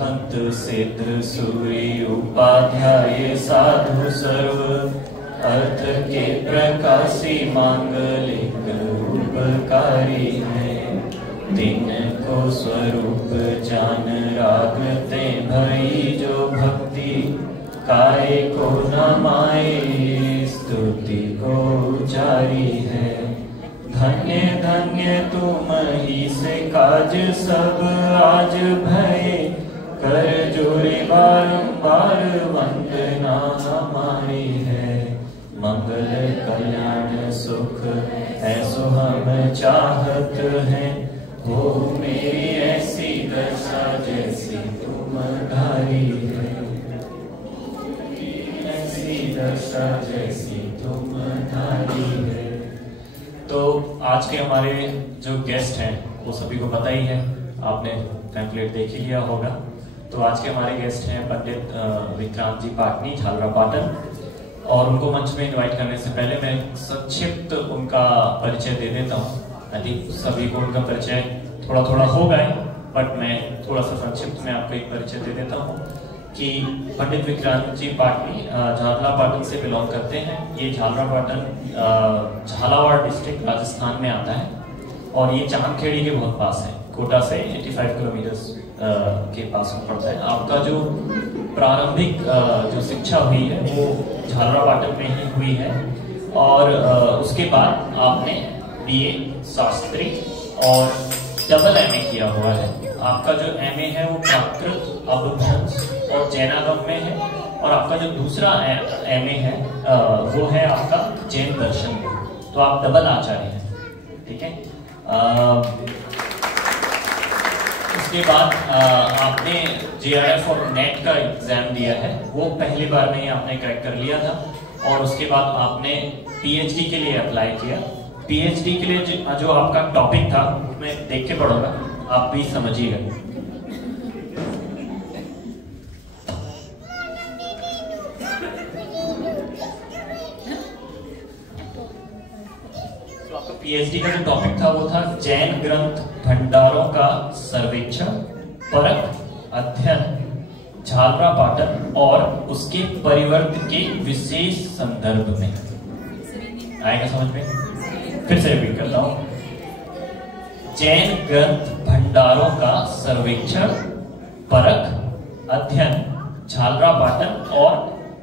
संत सिद्ध सूर्य उपाध्याय साधु सर्व अर्थ के प्रकाशी मांगलिक उपकारी है। दिन को स्वरूप जान रागते भई जो भक्ति काय को नमाए स्तुति को उचारी है। धन्य धन्य तुम ही से काज सब आज भये कर जोरे बारंबार वंदना हमारी है। मंगल कल्याण सुख ऐसो हम चाहत हैं हो मेरी ऐसी दशा जैसी तुम धारी है। ऐसी दशा जैसी तुम धारी है। तो आज के हमारे जो गेस्ट हैं वो सभी को पता ही है, आपने पैम्फलेट देख ही लिया होगा। तो आज के हमारे गेस्ट हैं पंडित विक्रांत जी पाटनी, झालरापाटन। और उनको मंच में इनवाइट करने से पहले मैं संक्षिप्त उनका परिचय दे देता हूँ। आई थिंक सभी को उनका परिचय थोड़ा थोड़ा हो गया, बट मैं थोड़ा सा संक्षिप्त में आपको एक परिचय दे देता हूँ कि पंडित विक्रांत जी पाटनी झालरापाटन से बिलोंग करते हैं। ये झालरापाटन झालावाड़ डिस्ट्रिक्ट राजस्थान में आता है और ये चांदखेड़ी के बहुत पास है। कोटा से 85 किलोमीटर्स के पास में पड़ता है। आपका जो प्रारंभिक जो शिक्षा हुई है वो झालरापाटन में ही हुई है और उसके बाद आपने BA शास्त्री और डबल MA किया हुआ है। आपका जो MA है वो प्राकृत अपभ्रंश और जैनागम में है और आपका जो दूसरा MA है वो है आपका जैन दर्शन में। तो आप डबल आचार्य हैं, ठीक है। उसके बाद आपने JRF और नेट का एग्जाम दिया है, वो पहली बार में ही आपने क्रैक कर लिया था। और उसके बाद आपने PhD के लिए अप्लाई किया। PhD के लिए जो आपका टॉपिक था मैं देख के पढ़ूंगा, आप भी समझिएगा। तो आपका PhD का जो टॉपिक था वो था जैन ग्रंथ भंडारों का सर्वेक्षण, परख, अध्ययन, झालरापाटन और उसके परिवर्त के विशेष संदर्भ में। आएगा समझ में? फिर से रिपीट करता हूं। जैन ग्रंथ भंडारों का सर्वेक्षण, परख, अध्ययन, झालरापाटन और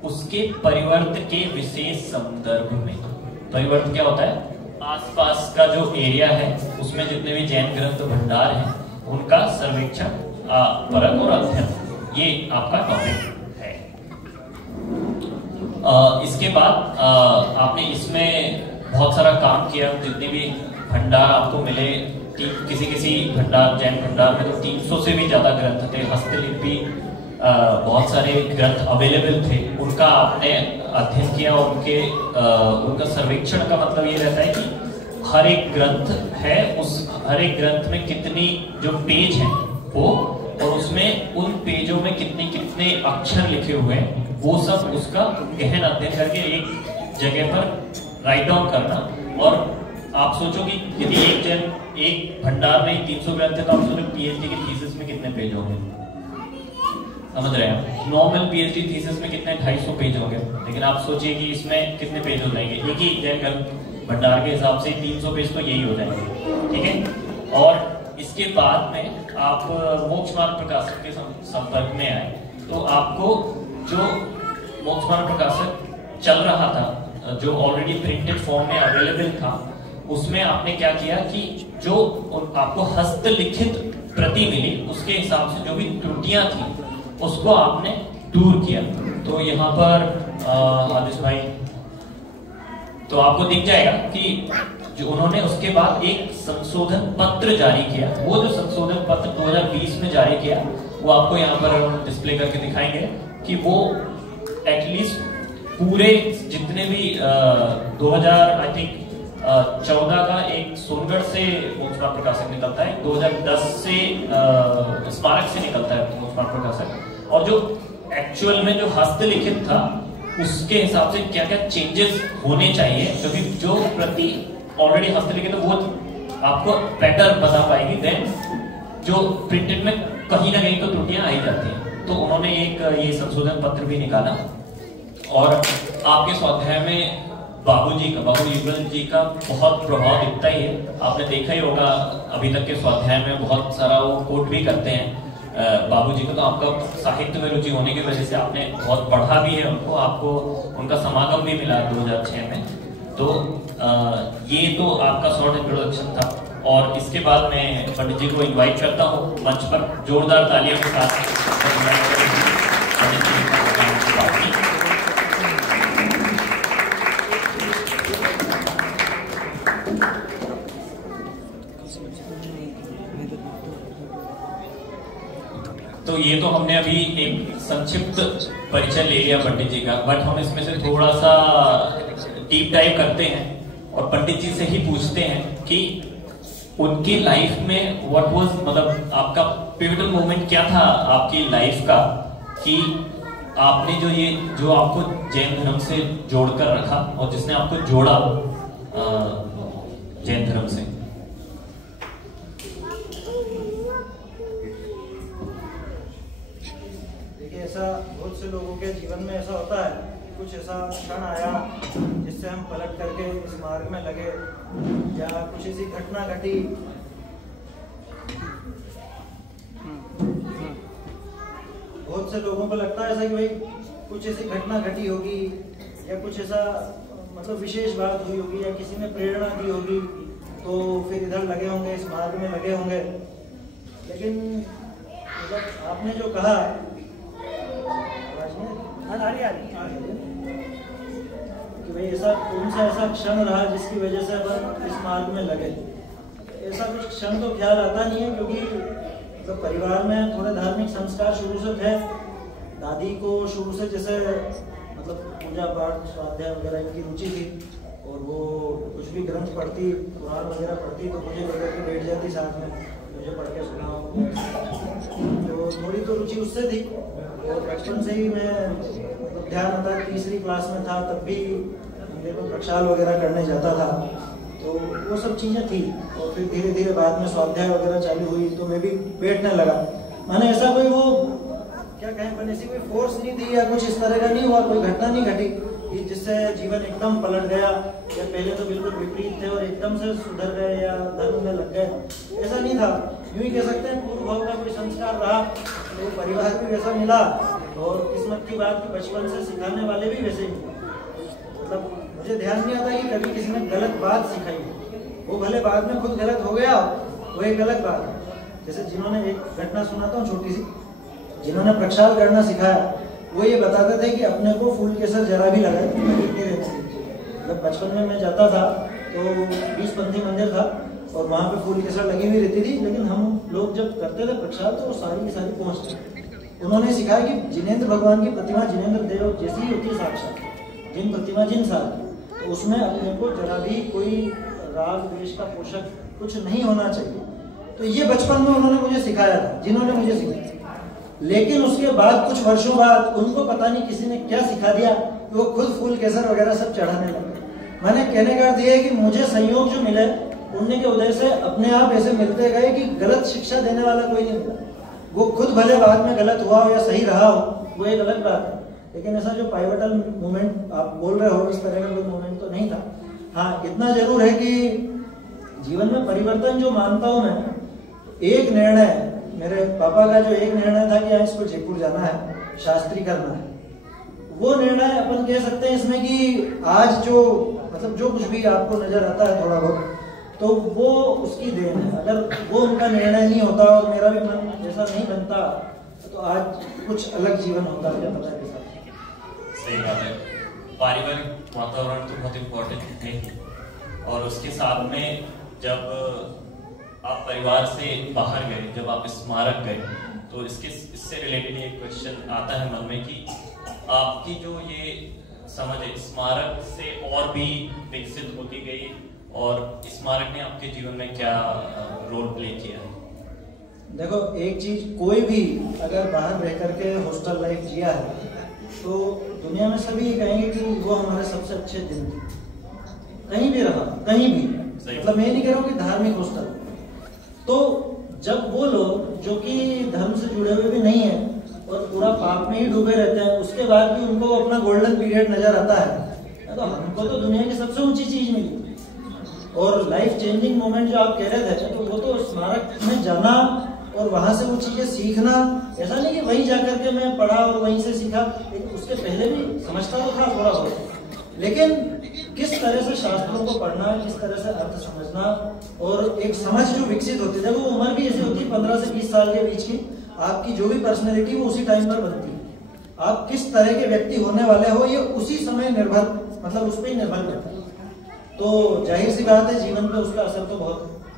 उसके परिवर्त के विशेष संदर्भ में। परिवर्त क्या होता है? आसपास का जो एरिया है उसमें जितने भी जैन ग्रंथ भंडार हैं उनका सर्वेक्षण, परख और अध्ययन, ये आपका टॉपिक है। इसके बाद आपने इसमें बहुत सारा काम किया। जितने भी भंडार आपको मिले, किसी भंडार, जैन भंडार में तो 300 से भी ज्यादा ग्रंथ थे, हस्तलिपि बहुत सारे ग्रंथ अवेलेबल थे, उनका आपने अध्ययन किया। उनका सर्वेक्षण का मतलब ये रहता है कि हर एक ग्रंथ है, उस हर एक ग्रंथ में कितनी जो पेज हैं वो, और उसमें उन पेजों में कितने अक्षर लिखे हुए हैं, वो सब उसका गहन अध्ययन करके एक जगह पर राइट डाउन करना। और आप सोचो कि यदि एक भंडार में 300 ग्रंथ है तो आप सोचो PhD की थीसिस में कितने पेज होंगे, समझ रहे हैं? नॉर्मल PhD थीसिस में कितने 250 पेज होंगे, लेकिन आप सोचिए कि इसमें कितने पेज हो जाएंगे। एक ही जैन ग्रंथ भंडार के हिसाब से 300 पेज तो यही हो जाएंगे, ठीक है। और इसके बाद में आप मोक्ष मार्ग प्रकाशक के संपर्क में आए, तो आपको जो मोक्ष मार्ग प्रकाशक चल रहा था, जो ऑलरेडी प्रिंटेड फॉर्म में अवेलेबल था, उसमें आपने क्या किया कि जो आपको हस्तलिखित प्रति मिली उसके हिसाब से जो भी त्रुटियां थी उसको आपने दूर किया। तो यहाँ पर आदिश भाई, तो आपको दिख जाएगा कि जो उन्होंने उसके बाद एक संशोधन पत्र जारी किया। वो जो संशोधन पत्र 2020 में जारी किया वो आपको यहाँ पर डिस्प्ले करके दिखाएंगे कि वो एटलीस्ट पूरे जितने भी 2014 का एक सोनगढ़ से मोक्ष मार्ग प्रकाशक निकलता है, 2010 से स्मारक से निकलता है मोक्ष मार्ग प्रकाशक, और जो एक्चुअल में जो हस्तलिखित था उसके हिसाब से क्या क्या चेंजेस होने चाहिए, क्योंकि जो प्रति ऑलरेडी हस्तलिखित है वो आपको बेटर बता पाएगी देन जो प्रिंटेड में कहीं ना कहीं तो त्रुटियां आ ही जाती हैं। तो उन्होंने एक ये संशोधन पत्र भी निकाला और आपके स्वाध्याय में बाबू युगल जी का बहुत प्रभाव दिखता ही है। आपने देखा ही होगा अभी तक के स्वाध्याय में बहुत सारा वो कोट भी करते हैं बाबू जी को। तो आपका साहित्य में रुचि होने की वजह से आपने बहुत पढ़ा भी है उनको, आपको उनका समागम भी मिला 2006 में। तो ये तो आपका शॉर्ट इंट्रोडक्शन था और इसके बाद मैं पंडित जी को इनवाइट करता हूँ मंच पर, जोरदार तालियों के साथ पंडित जी तो ये तो हमने अभी एक संक्षिप्त परिचय ले लिया पंडित जी का, बट हम इसमें से थोड़ा सा डीप डाइव करते हैं और पंडित जी से ही पूछते हैं कि उनकी लाइफ में व्हाट वाज, मतलब आपका पिवटल मोमेंट क्या था आपकी लाइफ का कि आपने जो आपको जैन धर्म से जोड़कर रखा और जिसने आपको जोड़ा जैन धर्म से। ऐसा बहुत से लोगों के जीवन में ऐसा होता है कि कुछ ऐसा क्षण आया जिससे हम पलट करके इस मार्ग में लगे, या कुछ ऐसी घटना घटी बहुत से लोगों को लगता है ऐसा कि भाई कुछ ऐसी घटना घटी होगी या कुछ ऐसा मतलब विशेष बात हुई होगी या किसी ने प्रेरणा दी होगी तो फिर इधर लगे होंगे, इस मार्ग में लगे होंगे। लेकिन मतलब आपने जो कहा कि भाई ऐसा कौन सा ऐसा क्षण रहा जिसकी वजह से अपन इस मार्ग में लगे, ऐसा कुछ क्षण तो ख्याल आता नहीं है, क्योंकि तो परिवार में थोड़े धार्मिक संस्कार शुरू से थे। दादी को शुरू से जैसे मतलब पूजा पाठ स्वाध्याय वगैरह इनकी रुचि थी और वो कुछ भी ग्रंथ पढ़ती, कुरान वगैरह पढ़ती तो मुझे लेकर के बैठ जाती साथ में, मुझे पढ़ के सुनाओ, तो थोड़ी तो रुचि उससे थी। और बचपन से ही मैं मतलब ध्यान होता, तीसरी क्लास में था तब भी मेरे को प्रक्षाल वगैरह करने जाता था, तो वो सब चीज़ें थी। और फिर धीरे धीरे बाद में स्वाध्याय वगैरह चालू हुई तो मैं भी बैठने लगा। मैंने ऐसा कोई वो क्या कहें, मैंने ऐसी कोई फोर्स नहीं थी या कुछ इस तरह का नहीं हुआ, कोई घटना नहीं घटी कि जिससे जीवन एकदम पलट गया या पहले तो बिल्कुल विपरीत थे और एकदम से सुधर गए या धर्म में लग गए, ऐसा नहीं था। यूँ ही कह सकते हैं पूर्व भाव का कोई संस्कार रहा, तो परिवार भी वैसा मिला और किस्मत की बात कि बचपन से सिखाने वाले भी वैसे ही मिले। मतलब मुझे ध्यान नहीं आता कि कभी किसी ने गलत बात सिखाई, वो भले बाद में खुद गलत हो गया वो एक गलत बात है। जैसे जिन्होंने एक घटना सुनाता हूँ छोटी सी, जिन्होंने प्रक्षाल करना सिखाया वो ये बताते थे कि अपने को फूल केसर जरा भी लगाए मतलब बचपन में मैं जाता था तो 20-पंथी मंदिर था और वहाँ पे फूल केसर लगी हुई रहती थी, लेकिन हम लोग जब करते थे प्रक्षाल तो वो सारी की सारी पहुँचती। उन्होंने सिखाया कि जिनेंद्र भगवान की प्रतिमा जिनेंद्र देव जैसी ही होती है साक्षात, जिन प्रतिमा जिन साल, तो उसमें अपने को जरा भी कोई राग द्वेष का पोषक कुछ नहीं होना चाहिए। तो ये बचपन में उन्होंने मुझे सिखाया था, जिन्होंने मुझे सिखाया। लेकिन उसके बाद कुछ वर्षों बाद उनको पता नहीं किसी ने क्या सिखा दिया कि वो खुद फूल केसर वगैरह सब चढ़ाने लगे। मैंने कहने का अर्थ ये है कि मुझे संयोग जो मिले पुण्य के उदय से अपने आप ऐसे मिलते गए कि गलत शिक्षा देने वाला कोई नहीं मिला। वो खुद भले बाद में गलत हुआ हो या सही रहा हो वो एक अलग बात है, लेकिन ऐसा जो पाइवटल मोमेंट आप बोल रहे हो इस तरह का कोई मोमेंट तो नहीं था। हाँ, इतना जरूर है कि जीवन में परिवर्तन जो मानता हूँ मैं, एक निर्णय मेरे पापा का जो एक निर्णय था कि आज इसको जयपुर जाना है, शास्त्री करना है, वो निर्णय अपन कह सकते हैं इसमें कि आज जो मतलब जो कुछ भी आपको नजर आता है थोड़ा बहुत, तो वो उसकी देन है। अगर वो उनका निर्णय नहीं होता और मेरा भी मन जैसा नहीं बनता तो आज कुछ अलग जीवन होता, क्या पता है कैसा। सही बात है, पारिवारिक वातावरण तो बहुत इम्पोर्टेंट है और उसके साथ में जब आप परिवार से बाहर गए, जब आप स्मारक गए, तो इससे रिलेटेड एक क्वेश्चन आता है मन में कि आपकी जो ये समझ है स्मारक से और भी विकसित होती गई और स्मारक ने आपके जीवन में क्या रोल प्ले किया? देखो, एक चीज, कोई भी अगर बाहर रह करके हॉस्टल लाइफ जिया है तो दुनिया में सभी कहेंगे कि वो हमारे सबसे अच्छे दिन थे। कहीं भी रहा, कहीं भी, मतलब मैं नहीं कह रहा हूँ कि धार्मिक हॉस्टल, तो जब वो लोग जो कि धर्म से जुड़े हुए भी नहीं है और पूरा पाप में ही डूबे रहते हैं, उसके बाद भी उनको अपना गोल्डन पीरियड नजर आता है, तो हमको तो दुनिया की सबसे ऊंची चीज मिली। और लाइफ चेंजिंग मोमेंट जो आप कह रहे थे, तो वो तो स्मारक में जाना और वहां से वो चीजें सीखना, ऐसा नहीं कि वहीं जाकर के मैं पढ़ा और वहीं से सीखा, लेकिन उसके पहले भी समझता तो था थोड़ा बहुत, लेकिन किस तरह से शास्त्रों को पढ़ना, किस तरह से अर्थ समझना और एक समझ जो विकसित होती है, वो उम्र भी ऐसी होती है 15 से 20 साल के बीच की, आपकी जो भी पर्सनैलिटी वो उसी टाइम पर बनती है। आप किस तरह के व्यक्ति होने वाले हो ये उसी समय निर्भर, मतलब उस पर ही निर्भर करता है। तो जाहिर सी बात है जीवन पे उसका असर तो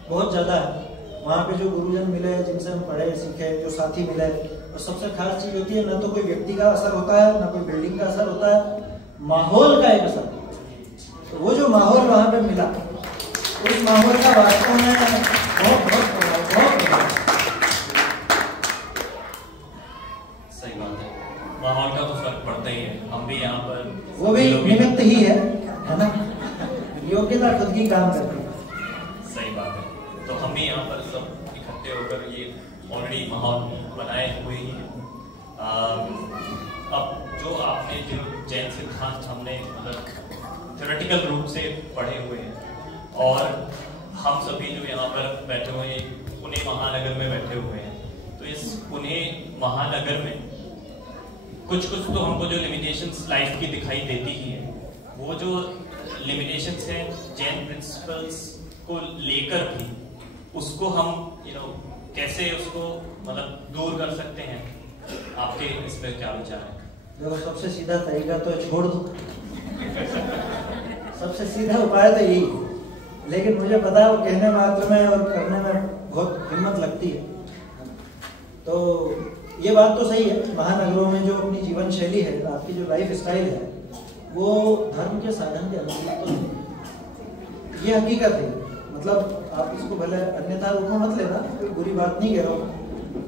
बहुत ज्यादा है। वहाँ पे जो गुरुजन मिले, जिनसे हम पढ़े सीखे, जो साथी मिले, और सबसे खास चीज होती है न तो कोई व्यक्ति का असर होता है, न कोई बिल्डिंग का असर होता है, माहौल का एक असर। तो वो जो माहौल वहाँ पे मिला, उस माहौल का वास्तव में बहुत सही बात है। माहौल का तो फर्क पड़ता ही है। हम भी यहाँ पर वो भी निमित्त ही है ना, योग्यता खुद की काम करती है। सही बात है। तो हम भी यहाँ पर सब इकट्ठे होकर ये ऑलरेडी माहौल बनाए हुए ही हैं। अब जो आपने जो जैन सिद्धांत हमने मतलब थ्योरेटिकल रूप से पढ़े हुए हैं, और हम सभी जो यहाँ पर बैठे हुए हैं पुणे महानगर में बैठे हुए हैं, तो इस पुणे महानगर में कुछ तो हमको जो लिमिटेशंस लाइफ की दिखाई देती ही है, वो जो लिमिटेशंस हैं जैन प्रिंसिपल्स को लेकर भी, उसको हम कैसे उसको मतलब दूर कर सकते हैं, आपके इस पर क्या विचार है? देखो, सबसे सीधा तरीका तो छोड़ दो सबसे सीधा उपाय तो यही, लेकिन मुझे पता है वो कहने मात्र में और करने में बहुत हिम्मत लगती है। तो ये बात तो सही है, महानगरों में जो अपनी जीवन शैली है, आपकी जो लाइफ स्टाइल है, वो धर्म के साधन के अनुरूप तो नहीं। ये हकीकत है, मतलब आप इसको भले अन्यथा रूप में मत लेना, कोई बुरी बात नहीं कह रहा हूँ,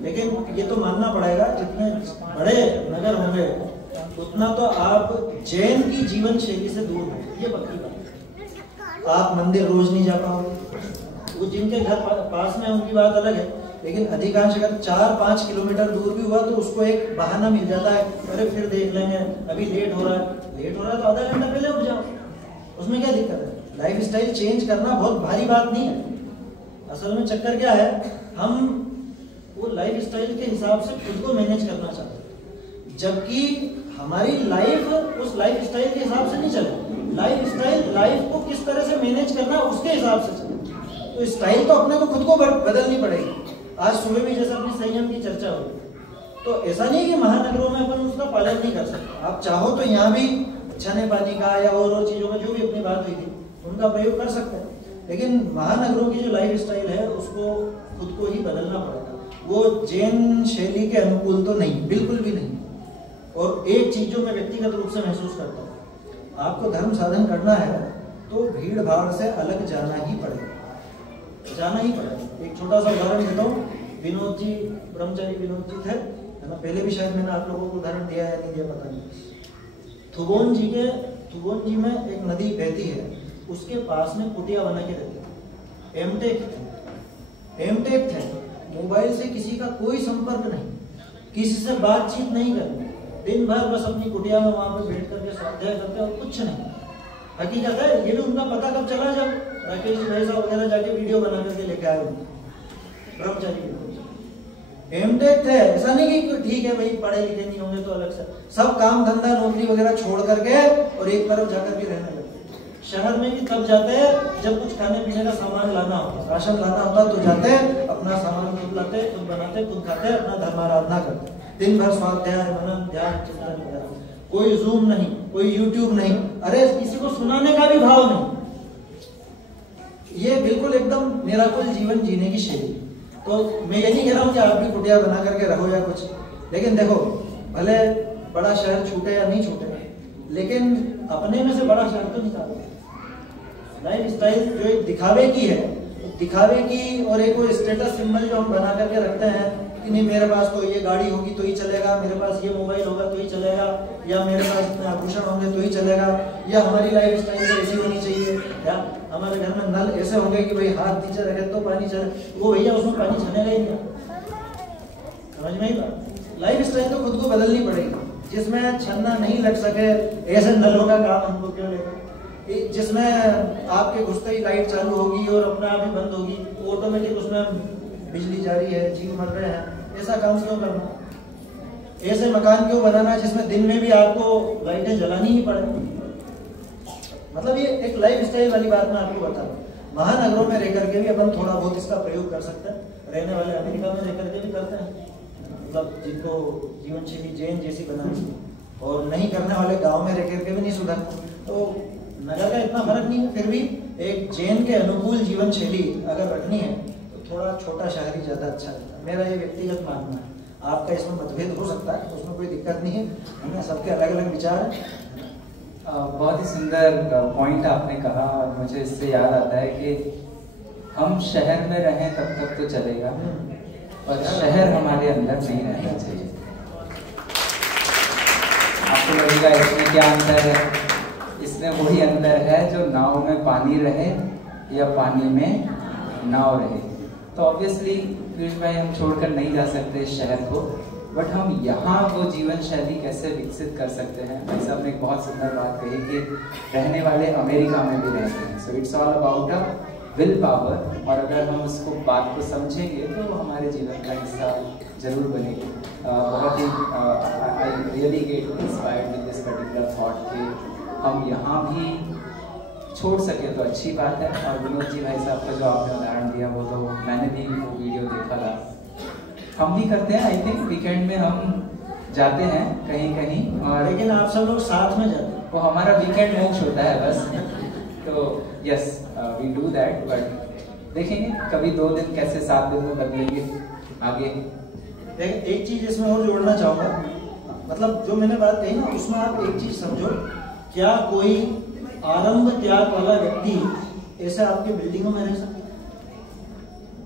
लेकिन ये तो मानना पड़ेगा जितने बड़े नगर होंगे उतना तो आप जैन की जीवन शैली से दूर हैं, ये पक्की बात। आप मंदिर रोज नहीं जा पाओगे, वो जिनके घर पास में उनकी बात अलग है, लेकिन अधिकांश अगर 4-5 किलोमीटर दूर भी हुआ तो उसको एक बहाना मिल जाता है, अरे फिर देख लेंगे, अभी लेट हो रहा है तो आधा घंटा पहले उठ जाओ, उसमें क्या दिक्कत है? लाइफ स्टाइल चेंज करना बहुत भारी बात नहीं है। असल में चक्कर क्या है, हम वो लाइफ स्टाइल के हिसाब से खुद को मैनेज करना चाहते हैं, जबकि हमारी लाइफ उस लाइफ स्टाइल के हिसाब से नहीं चले। लाइफ स्टाइल लाइफ को किस तरह से मैनेज करना उसके हिसाब से चले। तो स्टाइल तो अपने को खुद को बदलनी पड़ेगी। आज सुबह भी जैसे अपनी संयम की चर्चा हुई, तो ऐसा नहीं कि महानगरों में अपन उसका पालन नहीं कर सकते। आप चाहो तो यहाँ भी छाने पानी का या और चीजों का जो भी अपनी बात हुई थी उनका प्रयोग कर सकते हैं, लेकिन महानगरों की जो लाइफ स्टाइल है उसको खुद को ही बदलना पड़ेगा। वो जैन शैली के अनुकूल तो नहीं, बिल्कुल भी नहीं। और एक चीज जो मैं व्यक्तिगत रूप से महसूस करता हूँ, आपको धर्म साधन करना है तो भीड़ भाड़ से अलग जाना ही पड़ेगा। एक छोटा सा उदाहरण देता हूँ। विनोद जी, ब्रह्मचारी विनोद जी थे, है ना, पहले भी शायद मैंने आप लोगों को उदाहरण दिया या नहीं दिया पता नहीं। थुगोन जी में एक नदी बहती है, उसके पास में कुटिया बना के रहते थे। एमटेक थे, मोबाइल से किसी का कोई संपर्क नहीं, किसी से बातचीत नहीं करनी, दिन भर बस अपनी कुटिया में वहां पर बैठ करके स्वाध्याय करते और कुछ नहीं। हकीकत है, ये भी उनका पता कब चला जब राकेश भाई साहब वगैरह जाके वीडियो बना करके लेके आए उनको। ब्रह्मचारी एमटेक थे, ऐसा नहीं कि ठीक है भाई पढ़े लिखे नहीं होंगे तो अलग से, सब काम धंधा नौकरी वगैरह छोड़ करके और एक तरफ जाकर भी रहने लगे। शहर में भी तब जाते हैं जब कुछ खाने पीने का सामान लाना होता, राशन लाना होता तो जाते, अपना सामान खुद लाते, खुद बनाते, खुद खाते, अपना धर्माराधना करते। दिन भर स्वाध्याय, मनन, ध्यान, चिंतन वगैरह, कोई जूम नहीं, कोई यूट्यूब नहीं, अरे किसी को सुनाने का भी भाव नहीं। ये बिल्कुल एकदम निराकुल जीवन जीने की शैली। तो मैं ये नहीं कह रहा हूँ कि आप भी कुटिया बना करके रहो या कुछ, लेकिन देखो भले बड़ा शहर छूटे या नहीं छूटे, लेकिन अपने में से बड़ा शहर तो निकालो। लाइफ स्टाइल जो एक दिखावे की है, दिखावे की, और एक वो स्टेटस सिंबल जो हम बना करके रखते हैं कि नहीं मेरे पास तो ये गाड़ी होगी तो ही चलेगा, मेरे पास ये मोबाइल होगा तो ही चलेगा, या मेरे पास इतने आभूषण होंगे तो ही चलेगा, या हमारी लाइफ स्टाइल ऐसी होनी चाहिए, या हमारे घर में नल ऐसे होंगे कि भाई हाथ नीचे रखे तो पानी चले, वो भैया उसमें पानी छनेगा ही नहीं। समझ में ही बात। लाइफ स्टाइल तो खुद को बदलनी पड़ेगी, जिसमें छन्ना नहीं लग सके ऐसे नलों का काम हमको क्यों लेगा, जिसमें आपके घुसते ही लाइट चालू होगी और अपने आप ही बंद होगी, ऑटोमेटिक उसमें बिजली जारी है, जीव मर रहे हैं, ऐसा काम क्यों करना। ऐसे मकान क्यों बनाना जिसमें दिन में भी आपको लाइटें जलानी ही पड़े। मतलब ये एक लाइफ स्टाइल वाली बात मैं आपको बता रहा हूँ। महानगरों में रह करके भी अपन थोड़ा बहुत इसका प्रयोग कर सकते हैं, रहने वाले अमेरिका में रह करके भी करते हैं, मतलब जिनको जीवन शैली जैन जैसी बनानी, और नहीं करने वाले गांव में रह करके भी नहीं सुधरते। तो नगर का इतना फर्क नहीं है, फिर भी एक जैन के अनुकूल जीवन शैली अगर रखनी है तो थोड़ा छोटा शहर ही ज्यादा अच्छा रहता है। मेरा ये व्यक्तिगत मानना है, आपका इसमें मतभेद हो सकता है, उसमें कोई दिक्कत नहीं है, हमें सबके अलग अलग विचार है। बहुत ही सुंदर पॉइंट आपने कहा, और मुझे इससे याद आता है कि हम शहर में रहें तब तक तो चलेगा, और शहर हमारे अंदर नहीं रहना चाहिए। आपको लगेगा इसमें क्या अंतर है? इसमें वही अंतर है जो नाव में पानी रहे या पानी में नाव रहे। तो ऑब्वियसली पीयूष भाई, हम छोड़कर नहीं जा सकते इस शहर को, बट हम यहाँ वो जीवन शैली कैसे विकसित कर सकते हैं। भाई साहब ने एक बहुत सुंदर बात कही कि रहने वाले अमेरिका में भी रहते हैं, so it's all about a will power, और अगर हम उसको बात को समझेंगे तो हमारे जीवन का हिस्सा जरूर बनेगी। बहुत ही I really get inspired with this particular thought कि हम यहाँ भी छोड़ सके तो अच्छी बात है। और विनोद जी भाई साहब का जो आपने उदाहरण दिया वो तो मैंने भी वो वीडियो देखा था, हम भी करते हैं। आई थिंक वीकेंड में हम जाते हैं कहीं कहीं, और लेकिन आप सब लोग साथ में जाते हैं, वो हमारा वीकेंड मोक्ष होता है बस। तो yes we do that, but देखेंगे कभी 2 दिन कैसे 7 दिन में बदलेंगे आगे। एक चीज इसमें और जोड़ना चाहूंगा, मतलब जो मैंने बात कही ना उसमें आप एक चीज समझो, क्या कोई आरंभ त्याग वाला व्यक्ति ऐसे आपके बिल्डिंगों में रह सकता है?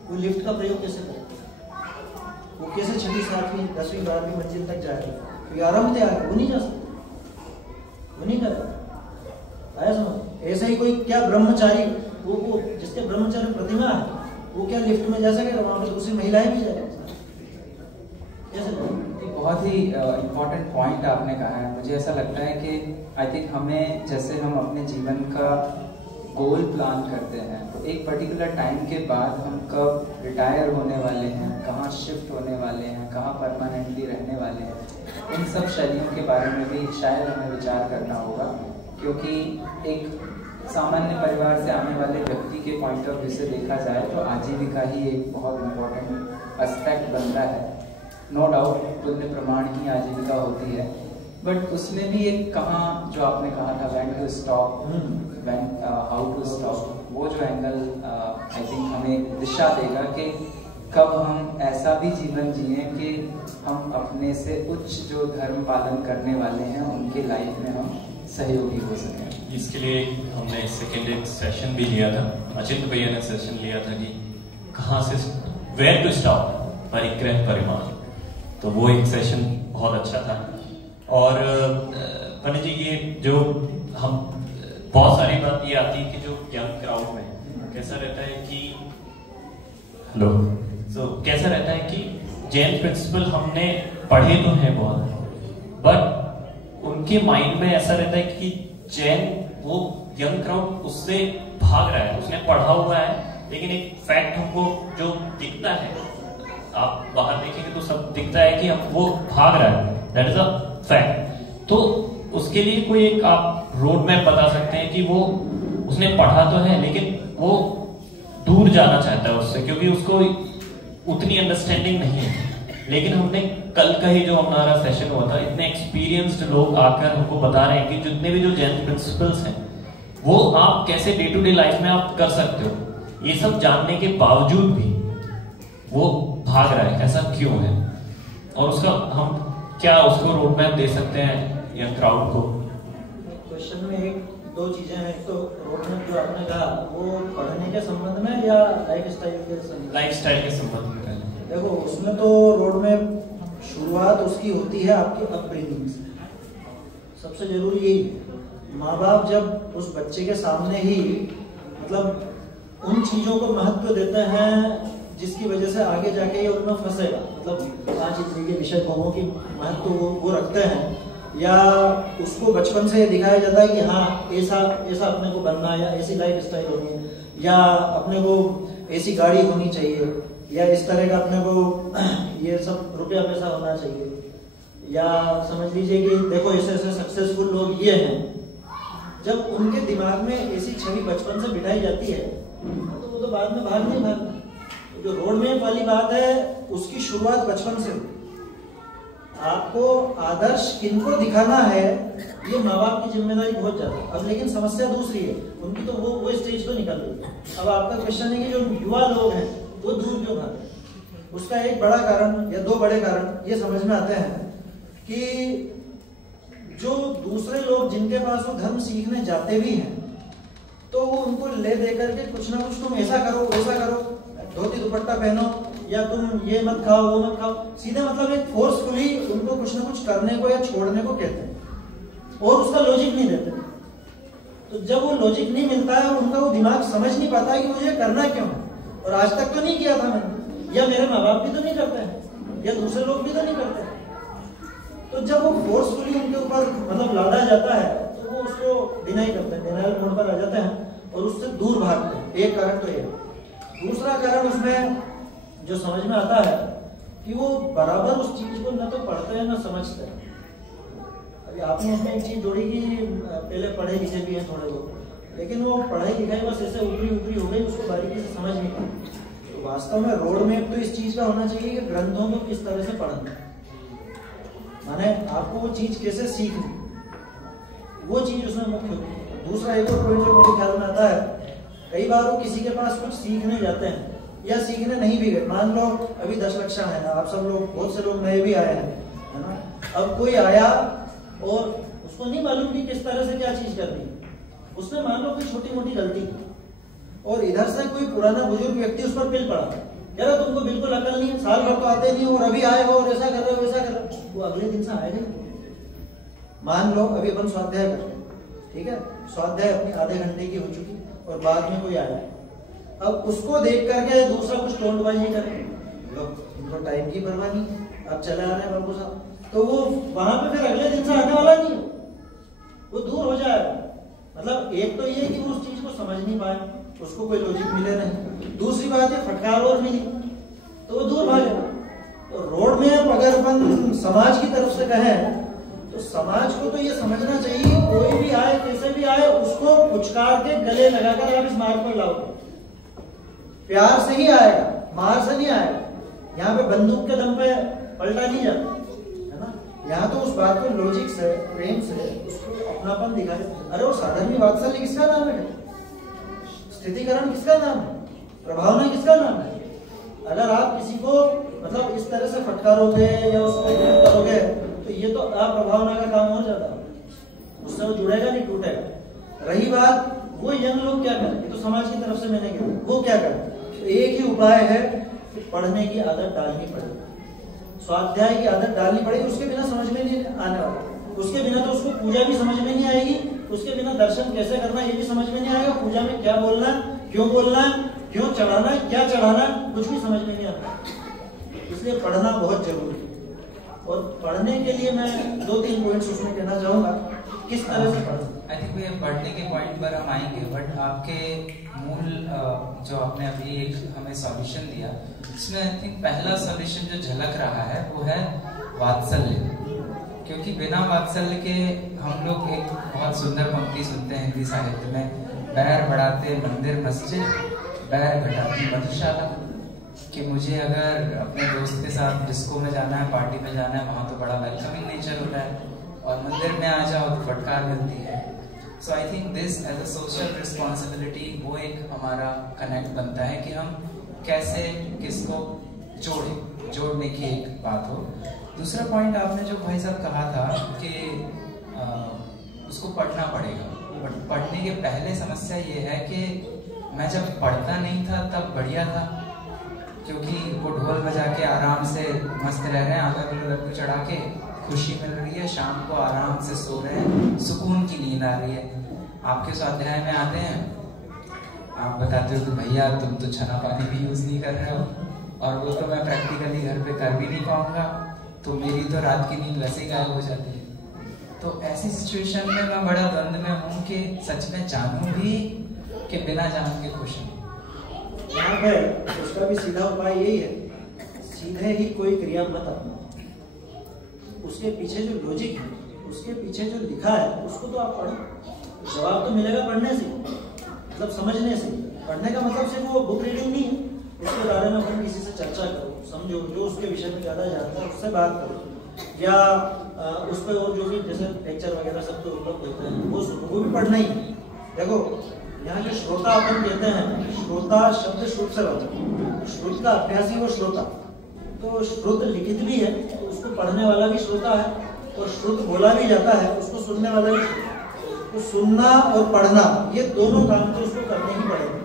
वो लिफ्ट का प्रयोग कैसे करे? वो कैसे 6वीं 7वीं 10वीं 12वीं मंजिल तक जाएगा? क्योंकि आरंभ त्याग है, वो नहीं जा सकता, वो नहीं करेगा। आया समझ? ऐसे ही कोई क्या ब्रह्मचारी, वो जिसके ब्रह्मचारी प्रतिमा है, वो क्या लिफ्ट में जा सकेगा? वहां पर दूसरी महिलाएं भी जाएगी, कैसे? बहुत ही इम्पोर्टेंट पॉइंट आपने कहा है। मुझे ऐसा लगता है कि आई थिंक हमें, जैसे हम अपने जीवन का गोल प्लान करते हैं, तो एक पर्टिकुलर टाइम के बाद हम कब रिटायर होने वाले हैं, कहाँ शिफ्ट होने वाले हैं, कहाँ परमानेंटली रहने वाले हैं, इन सब शैलियों के बारे में भी शायद हमें विचार करना होगा। क्योंकि एक सामान्य परिवार से आने वाले व्यक्ति के पॉइंट ऑफ व्यू से देखा जाए तो आजीविका ही एक बहुत इम्पोर्टेंट एस्पेक्ट बनता है। नो डाउट पुण्य प्रमाण ही आजीविका होती है, बट उसमें भी एक कहाँ, जो आपने कहा था when to stop, how to stop, वो जो एंगल आई थिंक हमें दिशा देगा कि कब हम ऐसा भी जीवन जिए कि हम अपने से उच्च जो धर्म पालन करने वाले हैं उनके लाइफ में हम सहयोगी हो सकें। इसके लिए हमने सेकेंड एक सेशन भी लिया था, अचिंत भैया ने सेशन लिया था कि कहाँ से वेयर टू स्टॉप, परिग्रह परिमाण, तो वो एक सेशन बहुत अच्छा था। और पंडित जी, ये जो हम बहुत सारी बात ये आती है कि जो यंग क्राउड में कैसा रहता है कि हेलो कैसा रहता है कि जैन प्रिंसिपल हमने पढ़े तो हैं बहुत, बट उनके माइंड में ऐसा रहता है कि जैन, वो यंग क्राउड उससे भाग रहा है, उसने पढ़ा हुआ है, लेकिन एक फैक्ट हमको जो दिखता है, आप बाहर देखेंगे तो सब दिखता है कि हम वो भाग रहा है, दैट इज अ फैक्ट। तो उसके लिए कोई एक आप रोड मैप बता सकते हैं कि वो उसने पढ़ा तो है लेकिन वो दूर जाना चाहता है उससे, क्योंकि उसको उतनी अंडरस्टैंडिंग नहीं है। लेकिन हमने कल का ही जो हमारा सेशन हुआ था, इतने एक्सपीरियंस्ड लोग आकर हमको बता रहे हैं कि जितने भी जो जैन प्रिंसिपल्स हैं वो आप कैसे डे टू डे लाइफ में आप कर सकते हो। ये सब जानने के बावजूद भी वो भाग रहा है, ऐसा क्यों है? और उसका हम क्या उसको रोड मैप दे सकते हैं या क्राउड को? क्वेश्चन में एक दो चीजें हैं। एक तो रोड मैप जो आपने कहा वो पढ़ने के संबंध में या लाइफ स्टाइल के संबंध में? लाइफ स्टाइल के संबंध में। देखो, उसमें तो रोड मैप शुरुआत उसकी होती है आपकी अपब्रिंगिंग से। सबसे जरूरी यही, माँ बाप जब उस बच्चे के सामने ही मतलब उन चीज़ों को महत्व देते हैं जिसकी वजह से आगे जाके ये उनमें फंसेगा। मतलब 5 इंद्रिय के विषय भोगों की महत्व वो रखते हैं, या उसको बचपन से दिखाया जाता है कि हाँ ऐसा ऐसा अपने को बनना है, या ऐसी लाइफ स्टाइल होनी है, या अपने को ऐसी गाड़ी होनी चाहिए, या इस तरह का अपने को ये सब रुपया पैसा होना चाहिए, या समझ लीजिए कि देखो ऐसे ऐसे सक्सेसफुल लोग ये हैं। जब उनके दिमाग में ऐसी छवि बचपन से बिठाई जाती है तो वो तो बाद में भाग नहीं भागना। जो रोड मैप वाली बात है उसकी शुरुआत बचपन से हुई। आपको आदर्श किनको दिखाना है ये माँ बाप की जिम्मेदारी बहुत ज्यादा है। अब लेकिन समस्या दूसरी है, उनकी तो वो स्टेज तो निकल गई। अब आपका क्वेश्चन है कि जो युवा लोग हैं वो दूर क्यों भागे। उसका एक बड़ा कारण या 2 बड़े कारण ये समझ में आते हैं कि जो दूसरे लोग जिनके पास वो धर्म सीखने जाते भी हैं तो वो उनको ले दे करके कुछ ना कुछ, तुम ऐसा करो वैसा करो, धोती दुपट्टा पहनो, या तुम ये मत खाओ वो मत खाओ, सीधे मतलब एक फोर्सफुली उनको कुछ ना कुछ करने को या छोड़ने को कहते हैं और उसका लॉजिक नहीं देते। तो जब वो लॉजिक नहीं मिलता है, उनका वो दिमाग समझ नहीं पाता है कि मुझे करना क्यों है, और आज तक तो नहीं किया था मैंने, या मेरे माँ बाप भी तो नहीं करते हैं, या दूसरे लोग भी तो नहीं करते हैं। तो जब वो फोर्सफुली उनके ऊपर मतलब लादा जाता है तो वो उसको डिनाई करते हैं, डिनायल मोड पर आ जाते हैं और उससे दूर भागते हैं। एक कारण तो ये है। दूसरा कारण उसमें जो समझ में आता है कि वो बराबर उस चीज को न तो पढ़ते हैं ना समझते हैं। अभी आपने उसमें एक चीज जोड़ी कि पहले पढ़े लिखे भी हैं थोड़े लोग, लेकिन वो पढ़ाई लिखाई बस ऐसे ऊपरी हो गई, उसको बारीकी से समझ नहीं पाए। तो वास्तव में रोड मैप तो इस चीज का होना चाहिए कि ग्रंथों को किस तरह से पढ़ना, माने आपको वो चीज कैसे सीखनी, वो चीज उसमें मुख्य होती है। दूसरा एक और पॉइंट जो मेरे ख्याल में आता है, कई बार वो किसी के पास कुछ सीखने जाते हैं या सीखने नहीं भी गए। मान लो अभी 10 कक्षा है ना, आप सब लोग, बहुत से लोग नए भी आए हैं, है ना। अब कोई आया और उसको नहीं मालूम कि किस तरह से क्या चीज करनी है, उसने मान लो कोई छोटी मोटी गलती की और इधर से कोई पुराना बुजुर्ग व्यक्ति उस पर पिल पड़ा, यार तुमको बिल्कुल अकल नहीं है, साल भर तो आते नहीं हो और अभी आए हो और ऐसा कर रहे हो वैसा कर रहे हो, वो अगले दिन से आएगा। मान लो अभी अपन स्वाध्याय कर रहे हैं, ठीक है, स्वाध्याय अपनी आधे घंटे की हो चुकी और बाद में कोई आया, अब उसको देख करके दूसरा कुछ टोंटबाजी करे, लोग उनको टाइम की परवाह नहीं, अब चले आ रहे हैं बाबू साहब, तो वो वहां पे फिर अगले दिन से आने वाला नहीं, वो दूर हो जाएगा। मतलब एक तो ये कि वो उस चीज को समझ नहीं पाए, उसको कोई लॉजिक मिले नहीं, दूसरी बात है फटकार और मिली तो वो दूर भागेगा। तो रोड मैप अगर अपन समाज की तरफ से कहें तो समाज को तो ये समझना चाहिए कोई भी आए कैसे भी आए उसको पुचकार के गले लगाकर आप इस मार्ग पर लाओ, प्यार से ही आएगा, मार से नहीं आएगा। यहाँ पे बंदूक के दम पे पलटा नहीं जाता है ना, यहाँ तो उस बात को लॉजिक से, प्रेम से उसको अपनापन दिखाए। अरे वो साधर्मी वात्सल्य किसका नाम है, स्थितिकरण किसका नाम है, प्रभावना किसका नाम है। अगर आप किसी को मतलब इस तरह से फटकारोगे या उसको करोगे तो ये तो अप्रभावना का काम हो जाता है, उससे वो जुड़ेगा नहीं, टूटेगा। रही बात वो यंग लोग क्या करें, ये तो समाज की तरफ से मैंने कहा, वो क्या करें, तो एक ही उपाय है कि पढ़ने की आदत डालनी पड़ेगी, स्वाध्याय की आदत डालनी पड़ेगी। उसके बिना समझ में नहीं आने वाला, उसके बिना तो उसको पूजा भी समझ में नहीं आएगी, उसके बिना दर्शन कैसे करना ये भी समझ में नहीं आएगा, पूजा में क्या बोलना है, क्यों बोलना है, क्यों चढ़ाना है, क्या चढ़ाना है, कुछ भी समझ में नहीं आता। इसलिए पढ़ना बहुत जरूरी है। और पढ़ने के लिए मैं 2-3 पॉइंट्स उसमें कहना चाहूंगा किस तरह से पढ़ना। आई थिंक ये पढ़ने के पॉइंट पर हम आएंगे, बट आपके मूल जो आपने अभी एक हमें सॉल्यूशन दिया, इसमें आई थिंक पहला सॉल्यूशन जो झलक रहा है वो है वात्सल्य। क्योंकि बिना वात्सल्य के हम लोग एक बहुत सुंदर पंक्ति सुनते हैं हिंदी साहित्य में, बैर बढ़ाते मंदिर मस्जिद, बैर घटाती मधुशाला, कि मुझे अगर अपने दोस्त के साथ डिस्को में जाना है, पार्टी में जाना है, वहाँ तो बड़ा वेलकमिंग नेचर होता है, और मंदिर में आ जाओ तो फटकार मिलती है। So I think this as a social responsibility वो एक हमारा कनेक्ट बनता है कि हम कैसे किसको जोड़ने की एक बात हो। दूसरा पॉइंट आपने जो भाई साहब कहा था कि उसको पढ़ना पड़ेगा, बट पढ़ने के पहले समस्या ये है कि मैं जब पढ़ता नहीं था तब बढ़िया था, क्योंकि वो ढोल बजा के आराम से मस्त रह रहे हैं, आधा किलो लड्डू चढ़ा के खुशी मिल रही है, शाम को आराम से सो रहे हैं, सुकून की नींद आ रही है। आपके स्वाध्याय में आते हैं आप बताते हो कि भैया तुम तो छना पानी भी यूज़ नहीं कर रहे हो, और वो तो मैं प्रैक्टिकली घर पे कर भी नहीं पाऊंगा, तो मेरी तो रात की नींद वैसे ही गायब हो जाती है। तो ऐसी सिचुएशन में मैं बड़ा द्वंद में हूँ कि सच में जानूं भी कि बिना जान के खुश हूँ। यहाँ पे उसका भी सीधा उपाय यही है, सीधे ही कोई क्रिया मत अपनाओ, उसके पीछे जो लॉजिक है, उसके पीछे जो लिखा है उसको तो आप पढ़ो। जवाब तो मिलेगा पढ़ने से, मतलब समझने से। पढ़ने का मतलब सिर्फ वो बुक रीडिंग नहीं है, उसके बारे में अपन किसी से चर्चा करो, समझो, जो उसके विषय में ज़्यादा जानता है उससे बात करो, या उस पर और जो भी जैसे लेक्चर वगैरह सब तो उपलब्ध होते हैं वो सुनो, वो भी पढ़ना ही। देखो यहाँ जो श्रोता अपन कहते हैं, श्रोता शब्द श्रुत से बना, श्रुत का अभ्यास ही वो श्रोता। तो श्रुत लिखित भी है तो उसको पढ़ने वाला भी श्रोता है, और श्रुत बोला भी जाता है उसको सुनने वाला भी श्रोता। तो सुनना और पढ़ना ये दोनों काम तो उसको करने ही पड़ेंगे।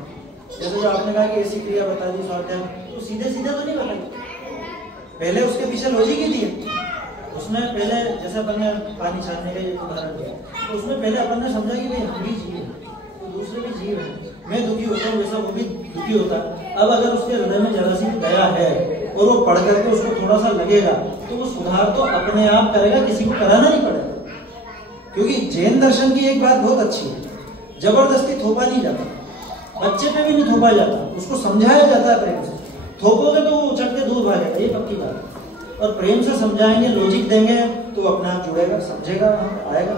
जैसे जो आपने कहा कि ऐसी क्रिया बता दी स्वाध्याय, तो सीधे सीधे तो नहीं बताई, पहले उसके पीछे लॉजिक ही दिए। उसमें पहले जैसे अपन ने पानी छानने का एक उदाहरण दिया, तो उसमें पहले अपन ने समझा कि भाई हम भी जीव हैं, तो दूसरे भी जीव हैं, मैं दुखी होता हूँ वैसा वो भी दुखी होता है। अब अगर उसके हृदय में जरा सी दया है और वो पढ़ करके उसको थोड़ा सा लगेगा, तो वो सुधार तो अपने आप करेगा, किसी को कराना नहीं पड़ेगा। क्योंकि जैन दर्शन की एक बात बहुत अच्छी है, जबरदस्ती थोपा नहीं जाता, बच्चे पे भी नहीं थोपा जाता, उसको समझाया जाता है प्रेम से। थोपोगे तो वो उछट के दूर भागेगा, ये पक्की बात है। और प्रेम से समझाएंगे, लॉजिक देंगे तो अपना जुड़ेगा, समझेगा, आएगा।